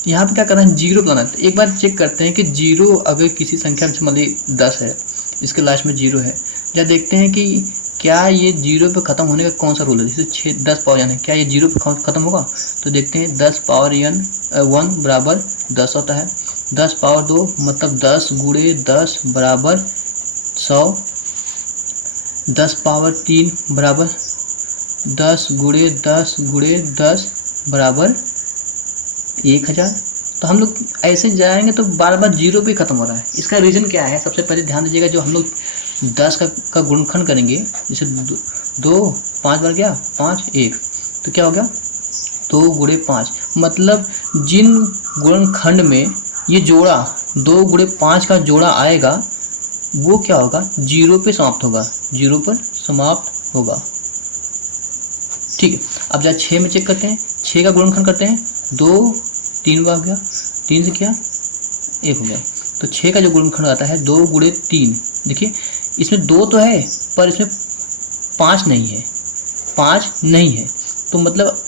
यहाँ पे क्या करना है, जीरो बनाना है। तो एक बार चेक करते हैं कि जीरो अगर किसी संख्या से मान लीजिए 10 है, इसके लास्ट में 0 है, या देखते हैं कि क्या ये 0 पे ख़त्म होने का कौन सा रूल है। जैसे 10 पावर n है, क्या ये 0 पे ख़त्म होगा। तो देखते हैं 10 पावर n 1 बराबर 10 होता है, 10 पावर 2 मतलब 10 गुणे 10 बराबर 100, 10 पावर 3 बराबर 10 गुणे 10 गुणे 10 बराबर 1000। तो हम लोग ऐसे जाएंगे तो बार बार 0 पे ख़त्म हो रहा है। इसका रीज़न क्या है, सबसे पहले ध्यान दीजिएगा, जो हम लोग 10 का गुणनखंड करेंगे, जैसे 2 5 बार गया 5 1, तो क्या हो गया 2 गुणे 5, मतलब जिन गुणनखंड में ये जोड़ा 2 गुणे 5 का जोड़ा आएगा वो क्या होगा 0 पे समाप्त होगा, 0 पर समाप्त होगा। ठीक है, अब जब 6 में चेक करते हैं, 6 का गुणनखंड करते हैं, 2 3 बार गया, 3 से क्या 1 हो गया। तो 6 का जो गुणनखंड आता है 2 गुणे 3, देखिए इसमें 2 तो है पर इसमें 5 नहीं है, 5 नहीं है। तो मतलब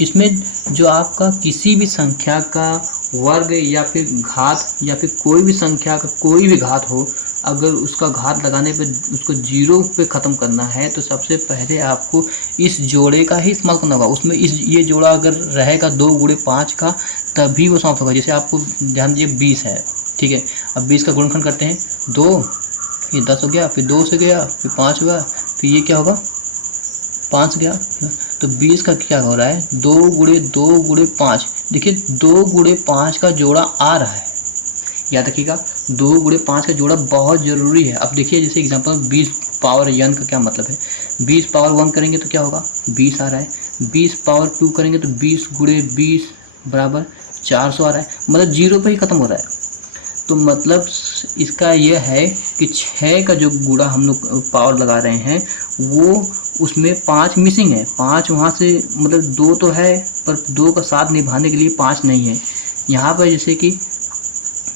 इसमें जो आपका किसी भी संख्या का वर्ग या फिर घात या फिर कोई भी संख्या का कोई भी घात हो, अगर उसका घात लगाने पे उसको 0 पे ख़त्म करना है तो सबसे पहले आपको इस जोड़े का ही इस्तेमाल करना होगा। उसमें ये जोड़ा अगर रहेगा 2 गुणे 5 का, तभी वो समाप्त होगा। जैसे आपको ध्यान दीजिए 20 है, ठीक है, अब 20 का गुणनखंड करते हैं, 2 ये 10 हो गया, फिर 2 से गया, फिर 5 होगा, फिर ये क्या होगा 5 गया। तो 20 का क्या हो रहा है 2 गुणे 5, देखिए 2 गुणे 5 का जोड़ा आ रहा है। याद रखिएगा 2 गुणे 5 का जोड़ा बहुत ज़रूरी है। अब देखिए जैसे एग्जांपल 20 पावर n का क्या मतलब है, 20 पावर 1 करेंगे तो क्या होगा 20 आ रहा है, 20 पावर 2 करेंगे तो 20 गुणे 20 बराबर 400 आ रहा है, मतलब 0 पे ही ख़त्म हो रहा है। तो मतलब इसका यह है कि 6 का जो गुणा हम लोग पावर लगा रहे हैं वो उसमें 5 मिसिंग है, 5 वहाँ से मतलब 2 तो है पर 2 का साथ निभाने के लिए 5 नहीं है। यहाँ पर जैसे कि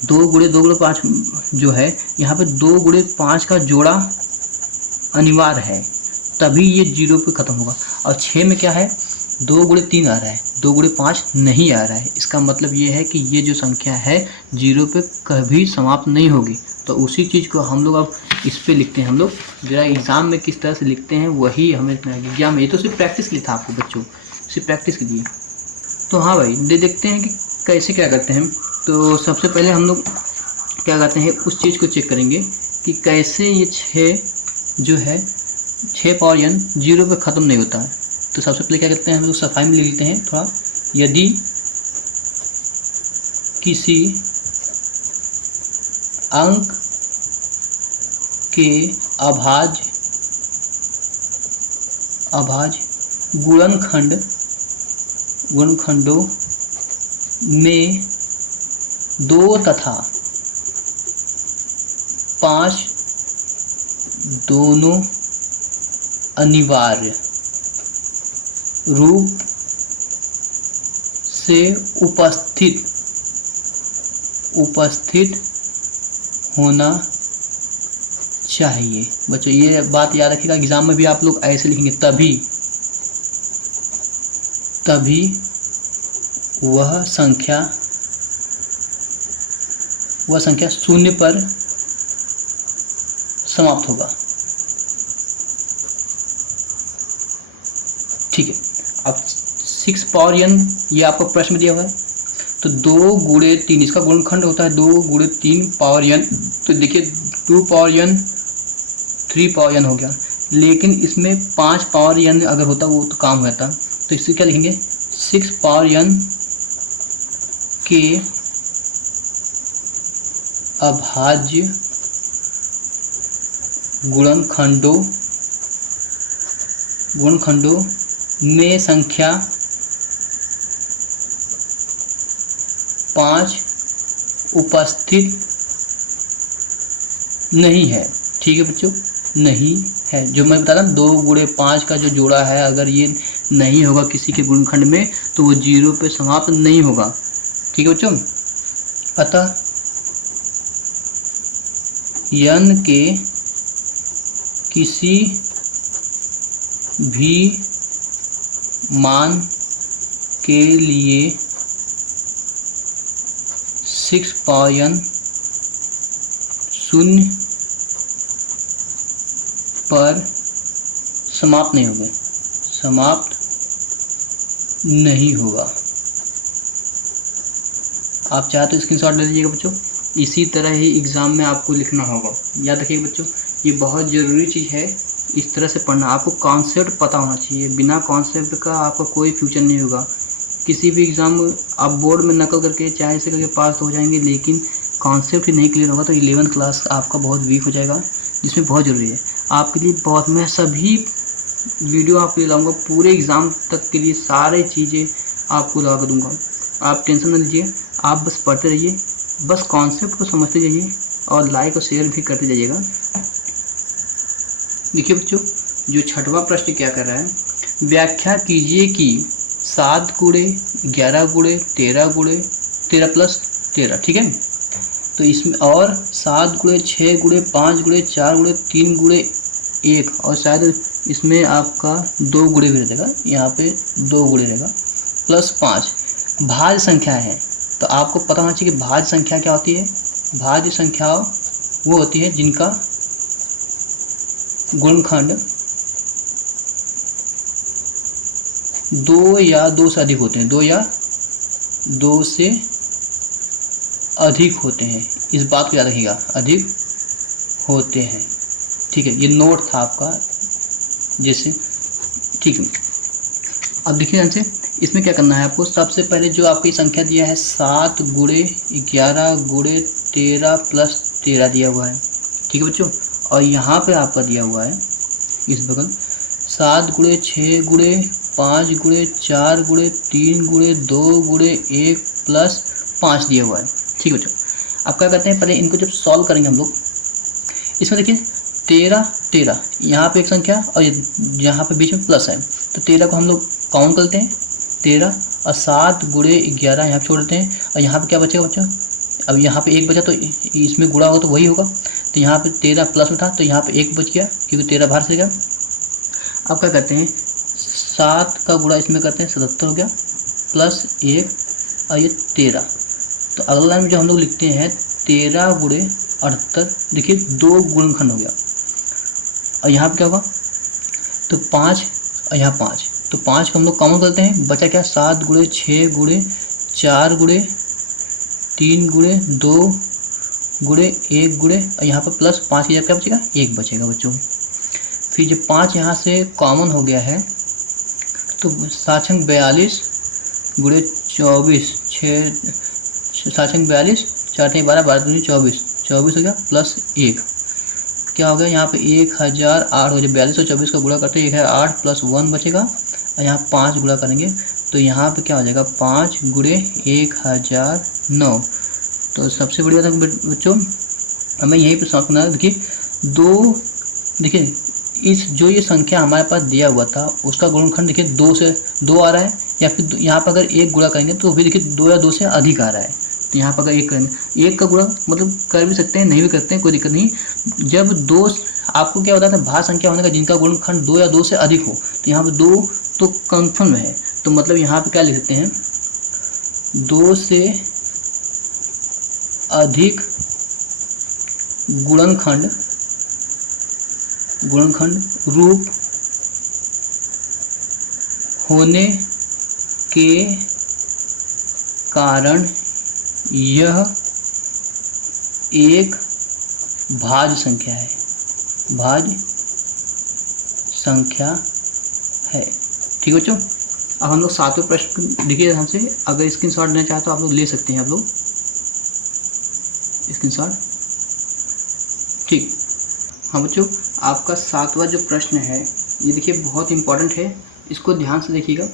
2 गुणे 5 जो है, यहाँ पे 2 गुणे 5 का जोड़ा अनिवार्य है, तभी ये 0 पे ख़त्म होगा। और 6 में क्या है, 2 गुणे 3 आ रहा है, 2 गुणे 5 नहीं आ रहा है। इसका मतलब ये है कि ये जो संख्या है 0 पे कभी समाप्त नहीं होगी। तो उसी चीज़ को हम लोग अब इस पे लिखते हैं। हम लोग जो है एग्ज़ाम में किस तरह से लिखते हैं वही हमें एग्जाम में, ये तो सिर्फ प्रैक्टिस के लिए था आपको बच्चों, सिर्फ प्रैक्टिस के लिए। तो हाँ भाई, देखते हैं कि कैसे क्या करते हैं। तो सबसे पहले हम लोग क्या करते हैं, उस चीज़ को चेक करेंगे कि कैसे ये 6 जो है 6 पावर n 0 पे ख़त्म नहीं होता है। तो सबसे पहले क्या करते हैं, हम लोग सफाई में लिख लेते हैं थोड़ा। यदि किसी अंक के अभाज्य गुणनखंडों में 2 तथा 5 दोनों अनिवार्य रूप से उपस्थित होना चाहिए। बच्चों ये बात याद रखिएगा, एग्जाम में भी आप लोग ऐसे लिखेंगे, तभी वह संख्या 0 पर समाप्त होगा। ठीक है। अब 6 पावर n ये आपको प्रश्न में दिया हुआ है। तो 2 गुणे 3 इसका गुणनखंड होता है 2 गुणे 3 पावर n। तो देखिए 2 पावर n 3 पावर n हो गया, लेकिन इसमें 5 पावर n अगर होता वो तो काम हो जाता। तो इससे क्या लिखेंगे, 6 पावर n के अभाज्य गुणनखंडों में संख्या 5 उपस्थित नहीं है। ठीक है बच्चों, नहीं है। जो मैं बता रहा 2 गुणे 5 का जो जोड़ा है, अगर ये नहीं होगा किसी के गुणनखंड में तो वो 0 पे समाप्त नहीं होगा। ठीक है बच्चों। अतः n के किसी भी मान के लिए 6 पावर n 0 पर समाप्त नहीं होगा। आप चाहे तो स्क्रीनशॉट ले लीजिएगा बच्चों। इसी तरह ही एग्ज़ाम में आपको लिखना होगा। याद रखिएगा बच्चों, ये बहुत ज़रूरी चीज़ है, इस तरह से पढ़ना। आपको कॉन्सेप्ट पता होना चाहिए, बिना कॉन्सेप्ट का आपका कोई फ्यूचर नहीं होगा। किसी भी एग्ज़ाम आप बोर्ड में नकल करके चाहे से करके पास हो जाएंगे, लेकिन कॉन्सेप्ट ही नहीं क्लियर होगा तो 11th क्लास आपका बहुत वीक हो जाएगा, जिसमें बहुत ज़रूरी है आपके लिए। बहुत मैं सभी वीडियो आपके लिए लाऊंगा, पूरे एग्ज़ाम तक के लिए सारी चीज़ें आपको ला कर दूँगा। आप टेंशन न लीजिए, आप बस पढ़ते रहिए, बस कॉन्सेप्ट को समझते जाइए और लाइक और शेयर भी करते जाइएगा। देखिए बच्चों, जो 6वां प्रश्न क्या कर रहा है, व्याख्या कीजिए कि 7 गुणे 11 गुणे 13 प्लस 13। ठीक है। तो इसमें और 7 गुणे 6 गुणे 5 गुणे 4 गुणे 3 गुणे 1, और शायद इसमें आपका 2 गुणे भी रहेगा, यहाँ पे 2 गुणे रहेगा, प्लस 5 भाज्य संख्या है। तो आपको पता होना चाहिए कि भाज्य संख्या क्या होती है। भाज्य संख्या वो होती है जिनका गुणनखंड 2 या 2 से अधिक होते हैं, 2 या 2 से अधिक होते हैं। इस बात को याद रखिएगा, अधिक होते हैं। ठीक है, ये नोट था आपका जैसे। ठीक है, अब देखिए ध्यान से, इसमें क्या करना है आपको। सबसे पहले जो आपकी संख्या दिया है 7 गुणे 11 गुणे 13 प्लस 13 दिया हुआ है। ठीक है बच्चों, और यहाँ पे आपका दिया हुआ है इस बगल 7 गुणे 6 गुणे 5 गुणे 4 गुणे 3 गुणे 2 गुणे 1 प्लस 5 दिया हुआ है। ठीक है बच्चों, अब क्या करते हैं, पहले इनको जब सॉल्व करेंगे हम लोग, इसमें देखिए 13 यहाँ पे एक संख्या और यहाँ पे बीच में प्लस है, तो 13 को हम लोग काउंट करते हैं 13, और 7 गुणे 11 यहाँ पे छोड़ देते हैं, और यहाँ पे क्या बचेगा बच्चों, अब यहाँ पे 1 बचा तो इसमें गुणा होगा तो वही होगा। तो यहाँ पे 13 प्लस में था तो यहाँ पे 1 बच गया क्योंकि 13 बाहर से गया। अब क्या करते हैं, 7 का गुणा इसमें करते हैं, 77 हो गया, प्लस 1 और ये 13। तो अगला लाइन में जो हम लोग लिखते हैं 13 गुणे 78, देखिए 2 गुणनखंड हो गया। और यहाँ पे क्या होगा, तो 5 और यहाँ 5, तो 5 को हम लोग कॉमन करते हैं, बचा क्या, 7 गुणे 6 गुणे 4 गुणे 3 गुणे 2 गुणे 1 गुणे, और यहाँ पर प्लस 5 की जगह क्या बचेगा, 1 बचेगा बच्चों। फिर जब 5 यहाँ से कॉमन हो गया है तो 7 42 गुणे 24, 7 42, 4 12, 12 दूनी 24, 24 हो गया, प्लस 1 क्या हो गया, यहाँ पे 1008 हो जाए, 42 और 24 का गुणा करते हैं 1008 प्लस 1 बचेगा, और यहाँ 5 गुणा करेंगे तो यहाँ पे क्या हो जाएगा, 5 गुणे 1009। तो सबसे बढ़िया था बच्चों, हमें यहीं पे समझना है। देखिए देखिए इस जो ये संख्या हमारे पास दिया हुआ था उसका गुणनखंड देखिए 2 से 2 आ रहा है, या फिर यहाँ पर अगर 1 गुणा करेंगे तो भी देखिए 2 या 2 से अधिक आ रहा है। तो यहाँ पर अगर 1 करेंगे, 1 का गुणा मतलब कर भी सकते हैं, नहीं भी करते हैं, कोई दिक्कत नहीं। जब 2, आपको क्या होता था, भाज्य संख्या होने का जिनका गुणनखंड 2 या 2 से अधिक हो, तो यहाँ पर 2 तो कन्फर्म है, तो मतलब यहाँ पे क्या लिख सकते हैं, 2 से अधिक गुणनखंड रूप होने के कारण यह एक भाज्य संख्या है, ठीक है बच्चों। अब हम लोग 7वें प्रश्न देखिए ध्यान से, अगर स्क्रीनशॉट लेना चाहे तो आप लोग ले सकते हैं, आप लोग स्क्रीनशॉट, ठीक। हाँ बच्चों, आपका 7वां जो प्रश्न है ये देखिए बहुत इंपॉर्टेंट है, इसको ध्यान से देखिएगा।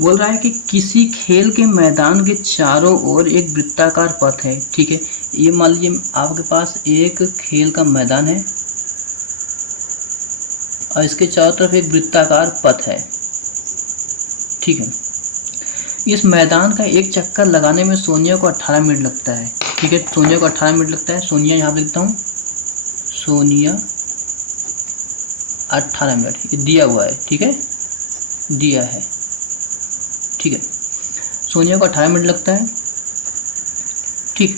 बोल रहा है कि किसी खेल के मैदान के चारों ओर एक वृत्ताकार पथ है, ठीक है। ये मान लीजिए आपके पास एक खेल का मैदान है और इसके चारों तरफ एक वृत्ताकार पथ है, ठीक है। इस मैदान का एक चक्कर लगाने में सोनिया को 18 मिनट लगता है, ठीक है। सोनिया को 18 मिनट लगता है, सोनिया यहाँ पे लिखता हूँ, सोनिया 18 मिनट, ये दिया हुआ है, ठीक है, दिया है, ठीक है। सोनिया को 18 मिनट लगता है, ठीक।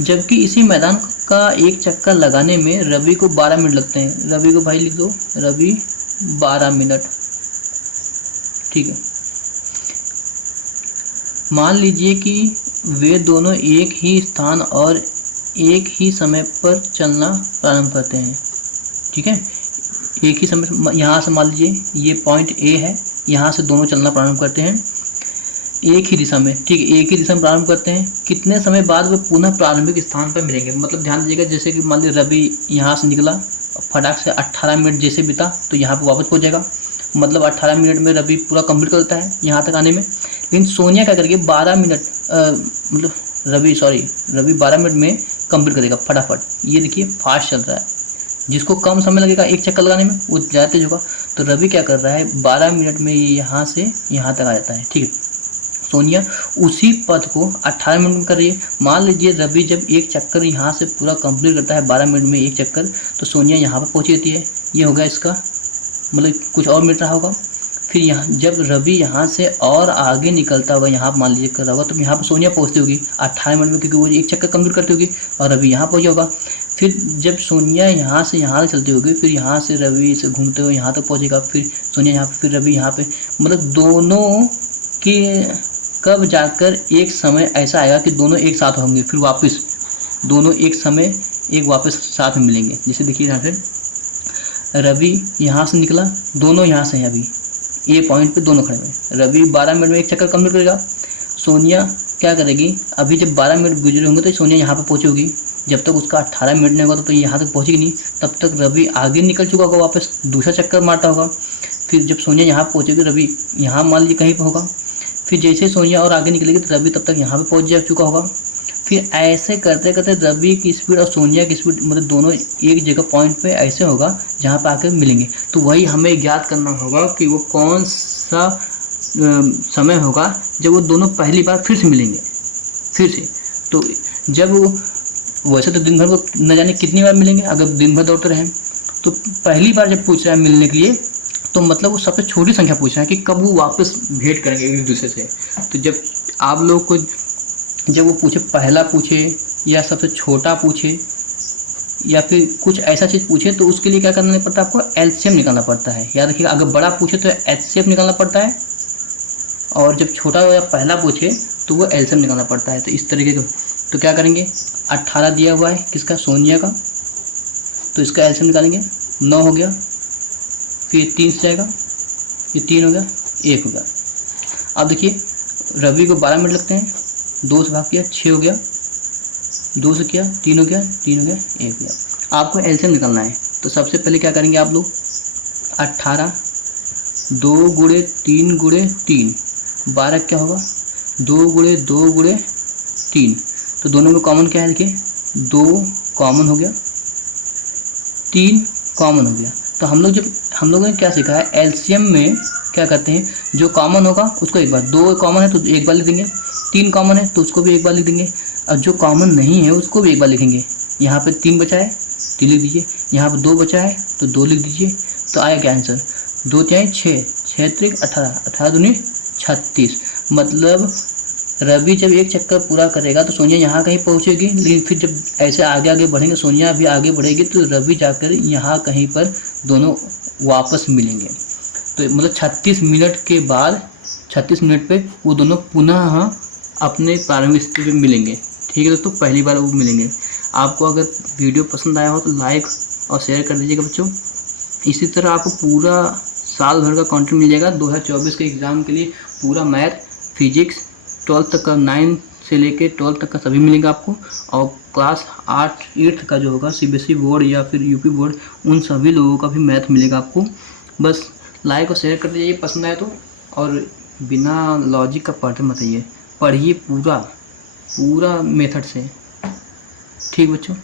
जबकि इसी मैदान का एक चक्कर लगाने में रवि को 12 मिनट लगते हैं। रवि को भाई लिख दो, रवि 12 मिनट, ठीक है। मान लीजिए कि वे दोनों एक ही स्थान और एक ही समय पर चलना प्रारंभ करते हैं, ठीक है। एक ही समय, यहाँ से मान लीजिए ये पॉइंट ए है, यहाँ से दोनों चलना प्रारंभ करते हैं एक ही दिशा में, ठीक है, एक ही दिशा में प्रारंभ करते हैं। कितने समय बाद वे पुनः प्रारंभिक स्थान पर मिलेंगे, मतलब ध्यान दीजिएगा, जैसे कि मान लीजिए रवि यहाँ से निकला, फटाक से 18 मिनट जैसे बिता तो यहाँ पर वापस पहुँच जाएगा, मतलब 18 मिनट में रवि पूरा कंप्लीट करता है यहाँ तक आने में। लेकिन सोनिया क्या करेगी, 12 मिनट मतलब रवि 12 मिनट में कंप्लीट करेगा फटाफट। ये देखिए फास्ट चल रहा है, जिसको कम समय लगेगा एक चक्कर लगाने में वो ज़्यादा तेज होगा। तो रवि क्या कर रहा है, 12 मिनट में यहाँ से यहाँ तक आ जाता है, ठीक है। सोनिया उसी पथ को 18 मिनट में कर रही है। मान लीजिए रवि जब एक चक्कर यहाँ से पूरा कंप्लीट करता है 12 मिनट में एक चक्कर, तो सोनिया यहाँ पर पहुँची रहती है। ये होगा इसका मतलब कुछ और मिनट रहा होगा। फिर यहाँ जब रवि यहाँ से और आगे निकलता होगा, यहाँ मान लीजिए कर रहा होगा, तो यहाँ पर सोनिया पहुँचती होगी 18 मिनट में, क्योंकि वो एक चक्कर कंप्लीट करती होगी और रवि यहाँ पहुँचा होगा। फिर जब सोनिया यहाँ से यहाँ चलती होगी, फिर यहाँ से रवि से घूमते हुए यहाँ तक पहुँचेगा, फिर सोनिया यहाँ पे, फिर रवि यहाँ पे, मतलब दोनों के कब जाकर एक समय ऐसा आएगा कि दोनों एक साथ होंगे, फिर वापस दोनों एक समय एक वापस साथ में मिलेंगे। जैसे देखिए यहाँ फिर रवि यहाँ से निकला, दोनों यहाँ से हैं, अभी ए पॉइंट पे दोनों खड़े हुए। रवि 12 मिनट में एक चक्कर कंप्लीट करेगा। सोनिया क्या करेगी, अभी जब 12 मिनट गुजरे होंगे तो सोनिया यहाँ पर पहुँची होगी। जब तक उसका 18 मिनट नहीं होगा तो यहाँ तक पहुँचेगी नहीं, तब तक रवि आगे निकल चुका होगा, वापस दूसरा चक्कर मारता होगा। फिर जब सोनिया यहाँ पहुँचेगी, रवि यहाँ मान लीजिए कहीं पर होगा। फिर जैसे सोनिया और आगे निकलेगी तो रवि तब तक यहाँ पे पहुँच जा चुका होगा। फिर ऐसे करते करते रवि की स्पीड और सोनिया की स्पीड मतलब दोनों एक जगह पॉइंट पे ऐसे होगा जहाँ पे आकर मिलेंगे। तो वही हमें ज्ञात करना होगा कि वो कौन सा समय होगा जब वो दोनों पहली बार फिर से मिलेंगे, फिर से। तो जब वो वैसे तो दिन भर को न जाने कितनी बार मिलेंगे, अगर दिन भर दौड़ते रहें तो पहली बार जब पूछ रहा है मिलने के लिए, तो मतलब वो सबसे छोटी संख्या पूछ रहा है कि कब वो वापस भेंट करेंगे एक दूसरे से। तो जब आप लोग को जब वो पूछे, पहला पूछे या सबसे छोटा पूछे या फिर कुछ ऐसा चीज़ पूछे, तो उसके लिए क्या करना पड़ता है आपको, एलसीएम निकालना पड़ता है। याद रखिएगा, अगर बड़ा पूछे तो एचसीएफ निकालना पड़ता है, और जब छोटा या पहला पूछे तो वो एलसीएम निकालना पड़ता है। तो इस तरीके का, तो क्या करेंगे, 18 दिया हुआ है किसका, सोनिया का, तो इसका एलसीएम निकालेंगे, 9 हो गया, फिर 3 से जाएगा, ये 3 हो गया, 1 हो गया। अब देखिए रवि को 12 मिनट लगते हैं, 2 से भाग किया 6 हो गया, 2 से किया 3 हो गया, 3 हो गया, 1 हो गया। आपको एलसीएम निकालना है। तो सबसे पहले क्या करेंगे आप लोग, 18 2 गुणे 3 गुणे 3, 12 क्या होगा, 2 गुणे 2 गुणे 3। तो दोनों में कॉमन क्या है, देखिए 2 कॉमन हो गया, 3 कॉमन हो गया। तो हम लोगों ने क्या सीखा है, एलसीएम में क्या करते हैं, जो कॉमन होगा उसको एक बार, 2 कॉमन है तो एक बार लिख देंगे, 3 कॉमन है तो उसको भी एक बार लिख देंगे, और जो कॉमन नहीं है उसको भी एक बार लिखेंगे। यहाँ पे 3 बचा है, 3 लिख दीजिए, यहाँ पे 2 बचा है तो 2 लिख दीजिए। तो आया क्या आंसर, 2 3 6, 6 3 18, 18 दूनी 36। मतलब रवि जब एक चक्कर पूरा करेगा तो सोनिया यहाँ कहीं पहुँचेगी, लेकिन फिर जब ऐसे आगे आगे बढ़ेंगे, सोनिया भी आगे बढ़ेगी, तो रवि जाकर यहाँ कहीं पर दोनों वापस मिलेंगे। तो मतलब 36 मिनट के बाद, 36 मिनट पे वो दोनों पुनः अपने प्रारंभिक स्थिति पे मिलेंगे। ठीक है दोस्तों, पहली बार वो मिलेंगे। आपको अगर वीडियो पसंद आया हो तो लाइक और शेयर कर दीजिएगा बच्चों। इसी तरह आपको पूरा साल भर का कंटेंट मिल जाएगा 2024 के एग्ज़ाम के लिए। पूरा मैथ, फिजिक्स, 12th तक का, 9 से लेके 12th तक का सभी मिलेगा आपको। और क्लास 8th का जो होगा सीबीएसई बोर्ड या फिर यूपी बोर्ड, उन सभी लोगों का भी मैथ मिलेगा आपको। बस लाइक और शेयर कर दीजिए पसंद आए तो, और बिना लॉजिक का पढ़ते मत आइए, पढ़िए पूरा मेथड से। ठीक बच्चों।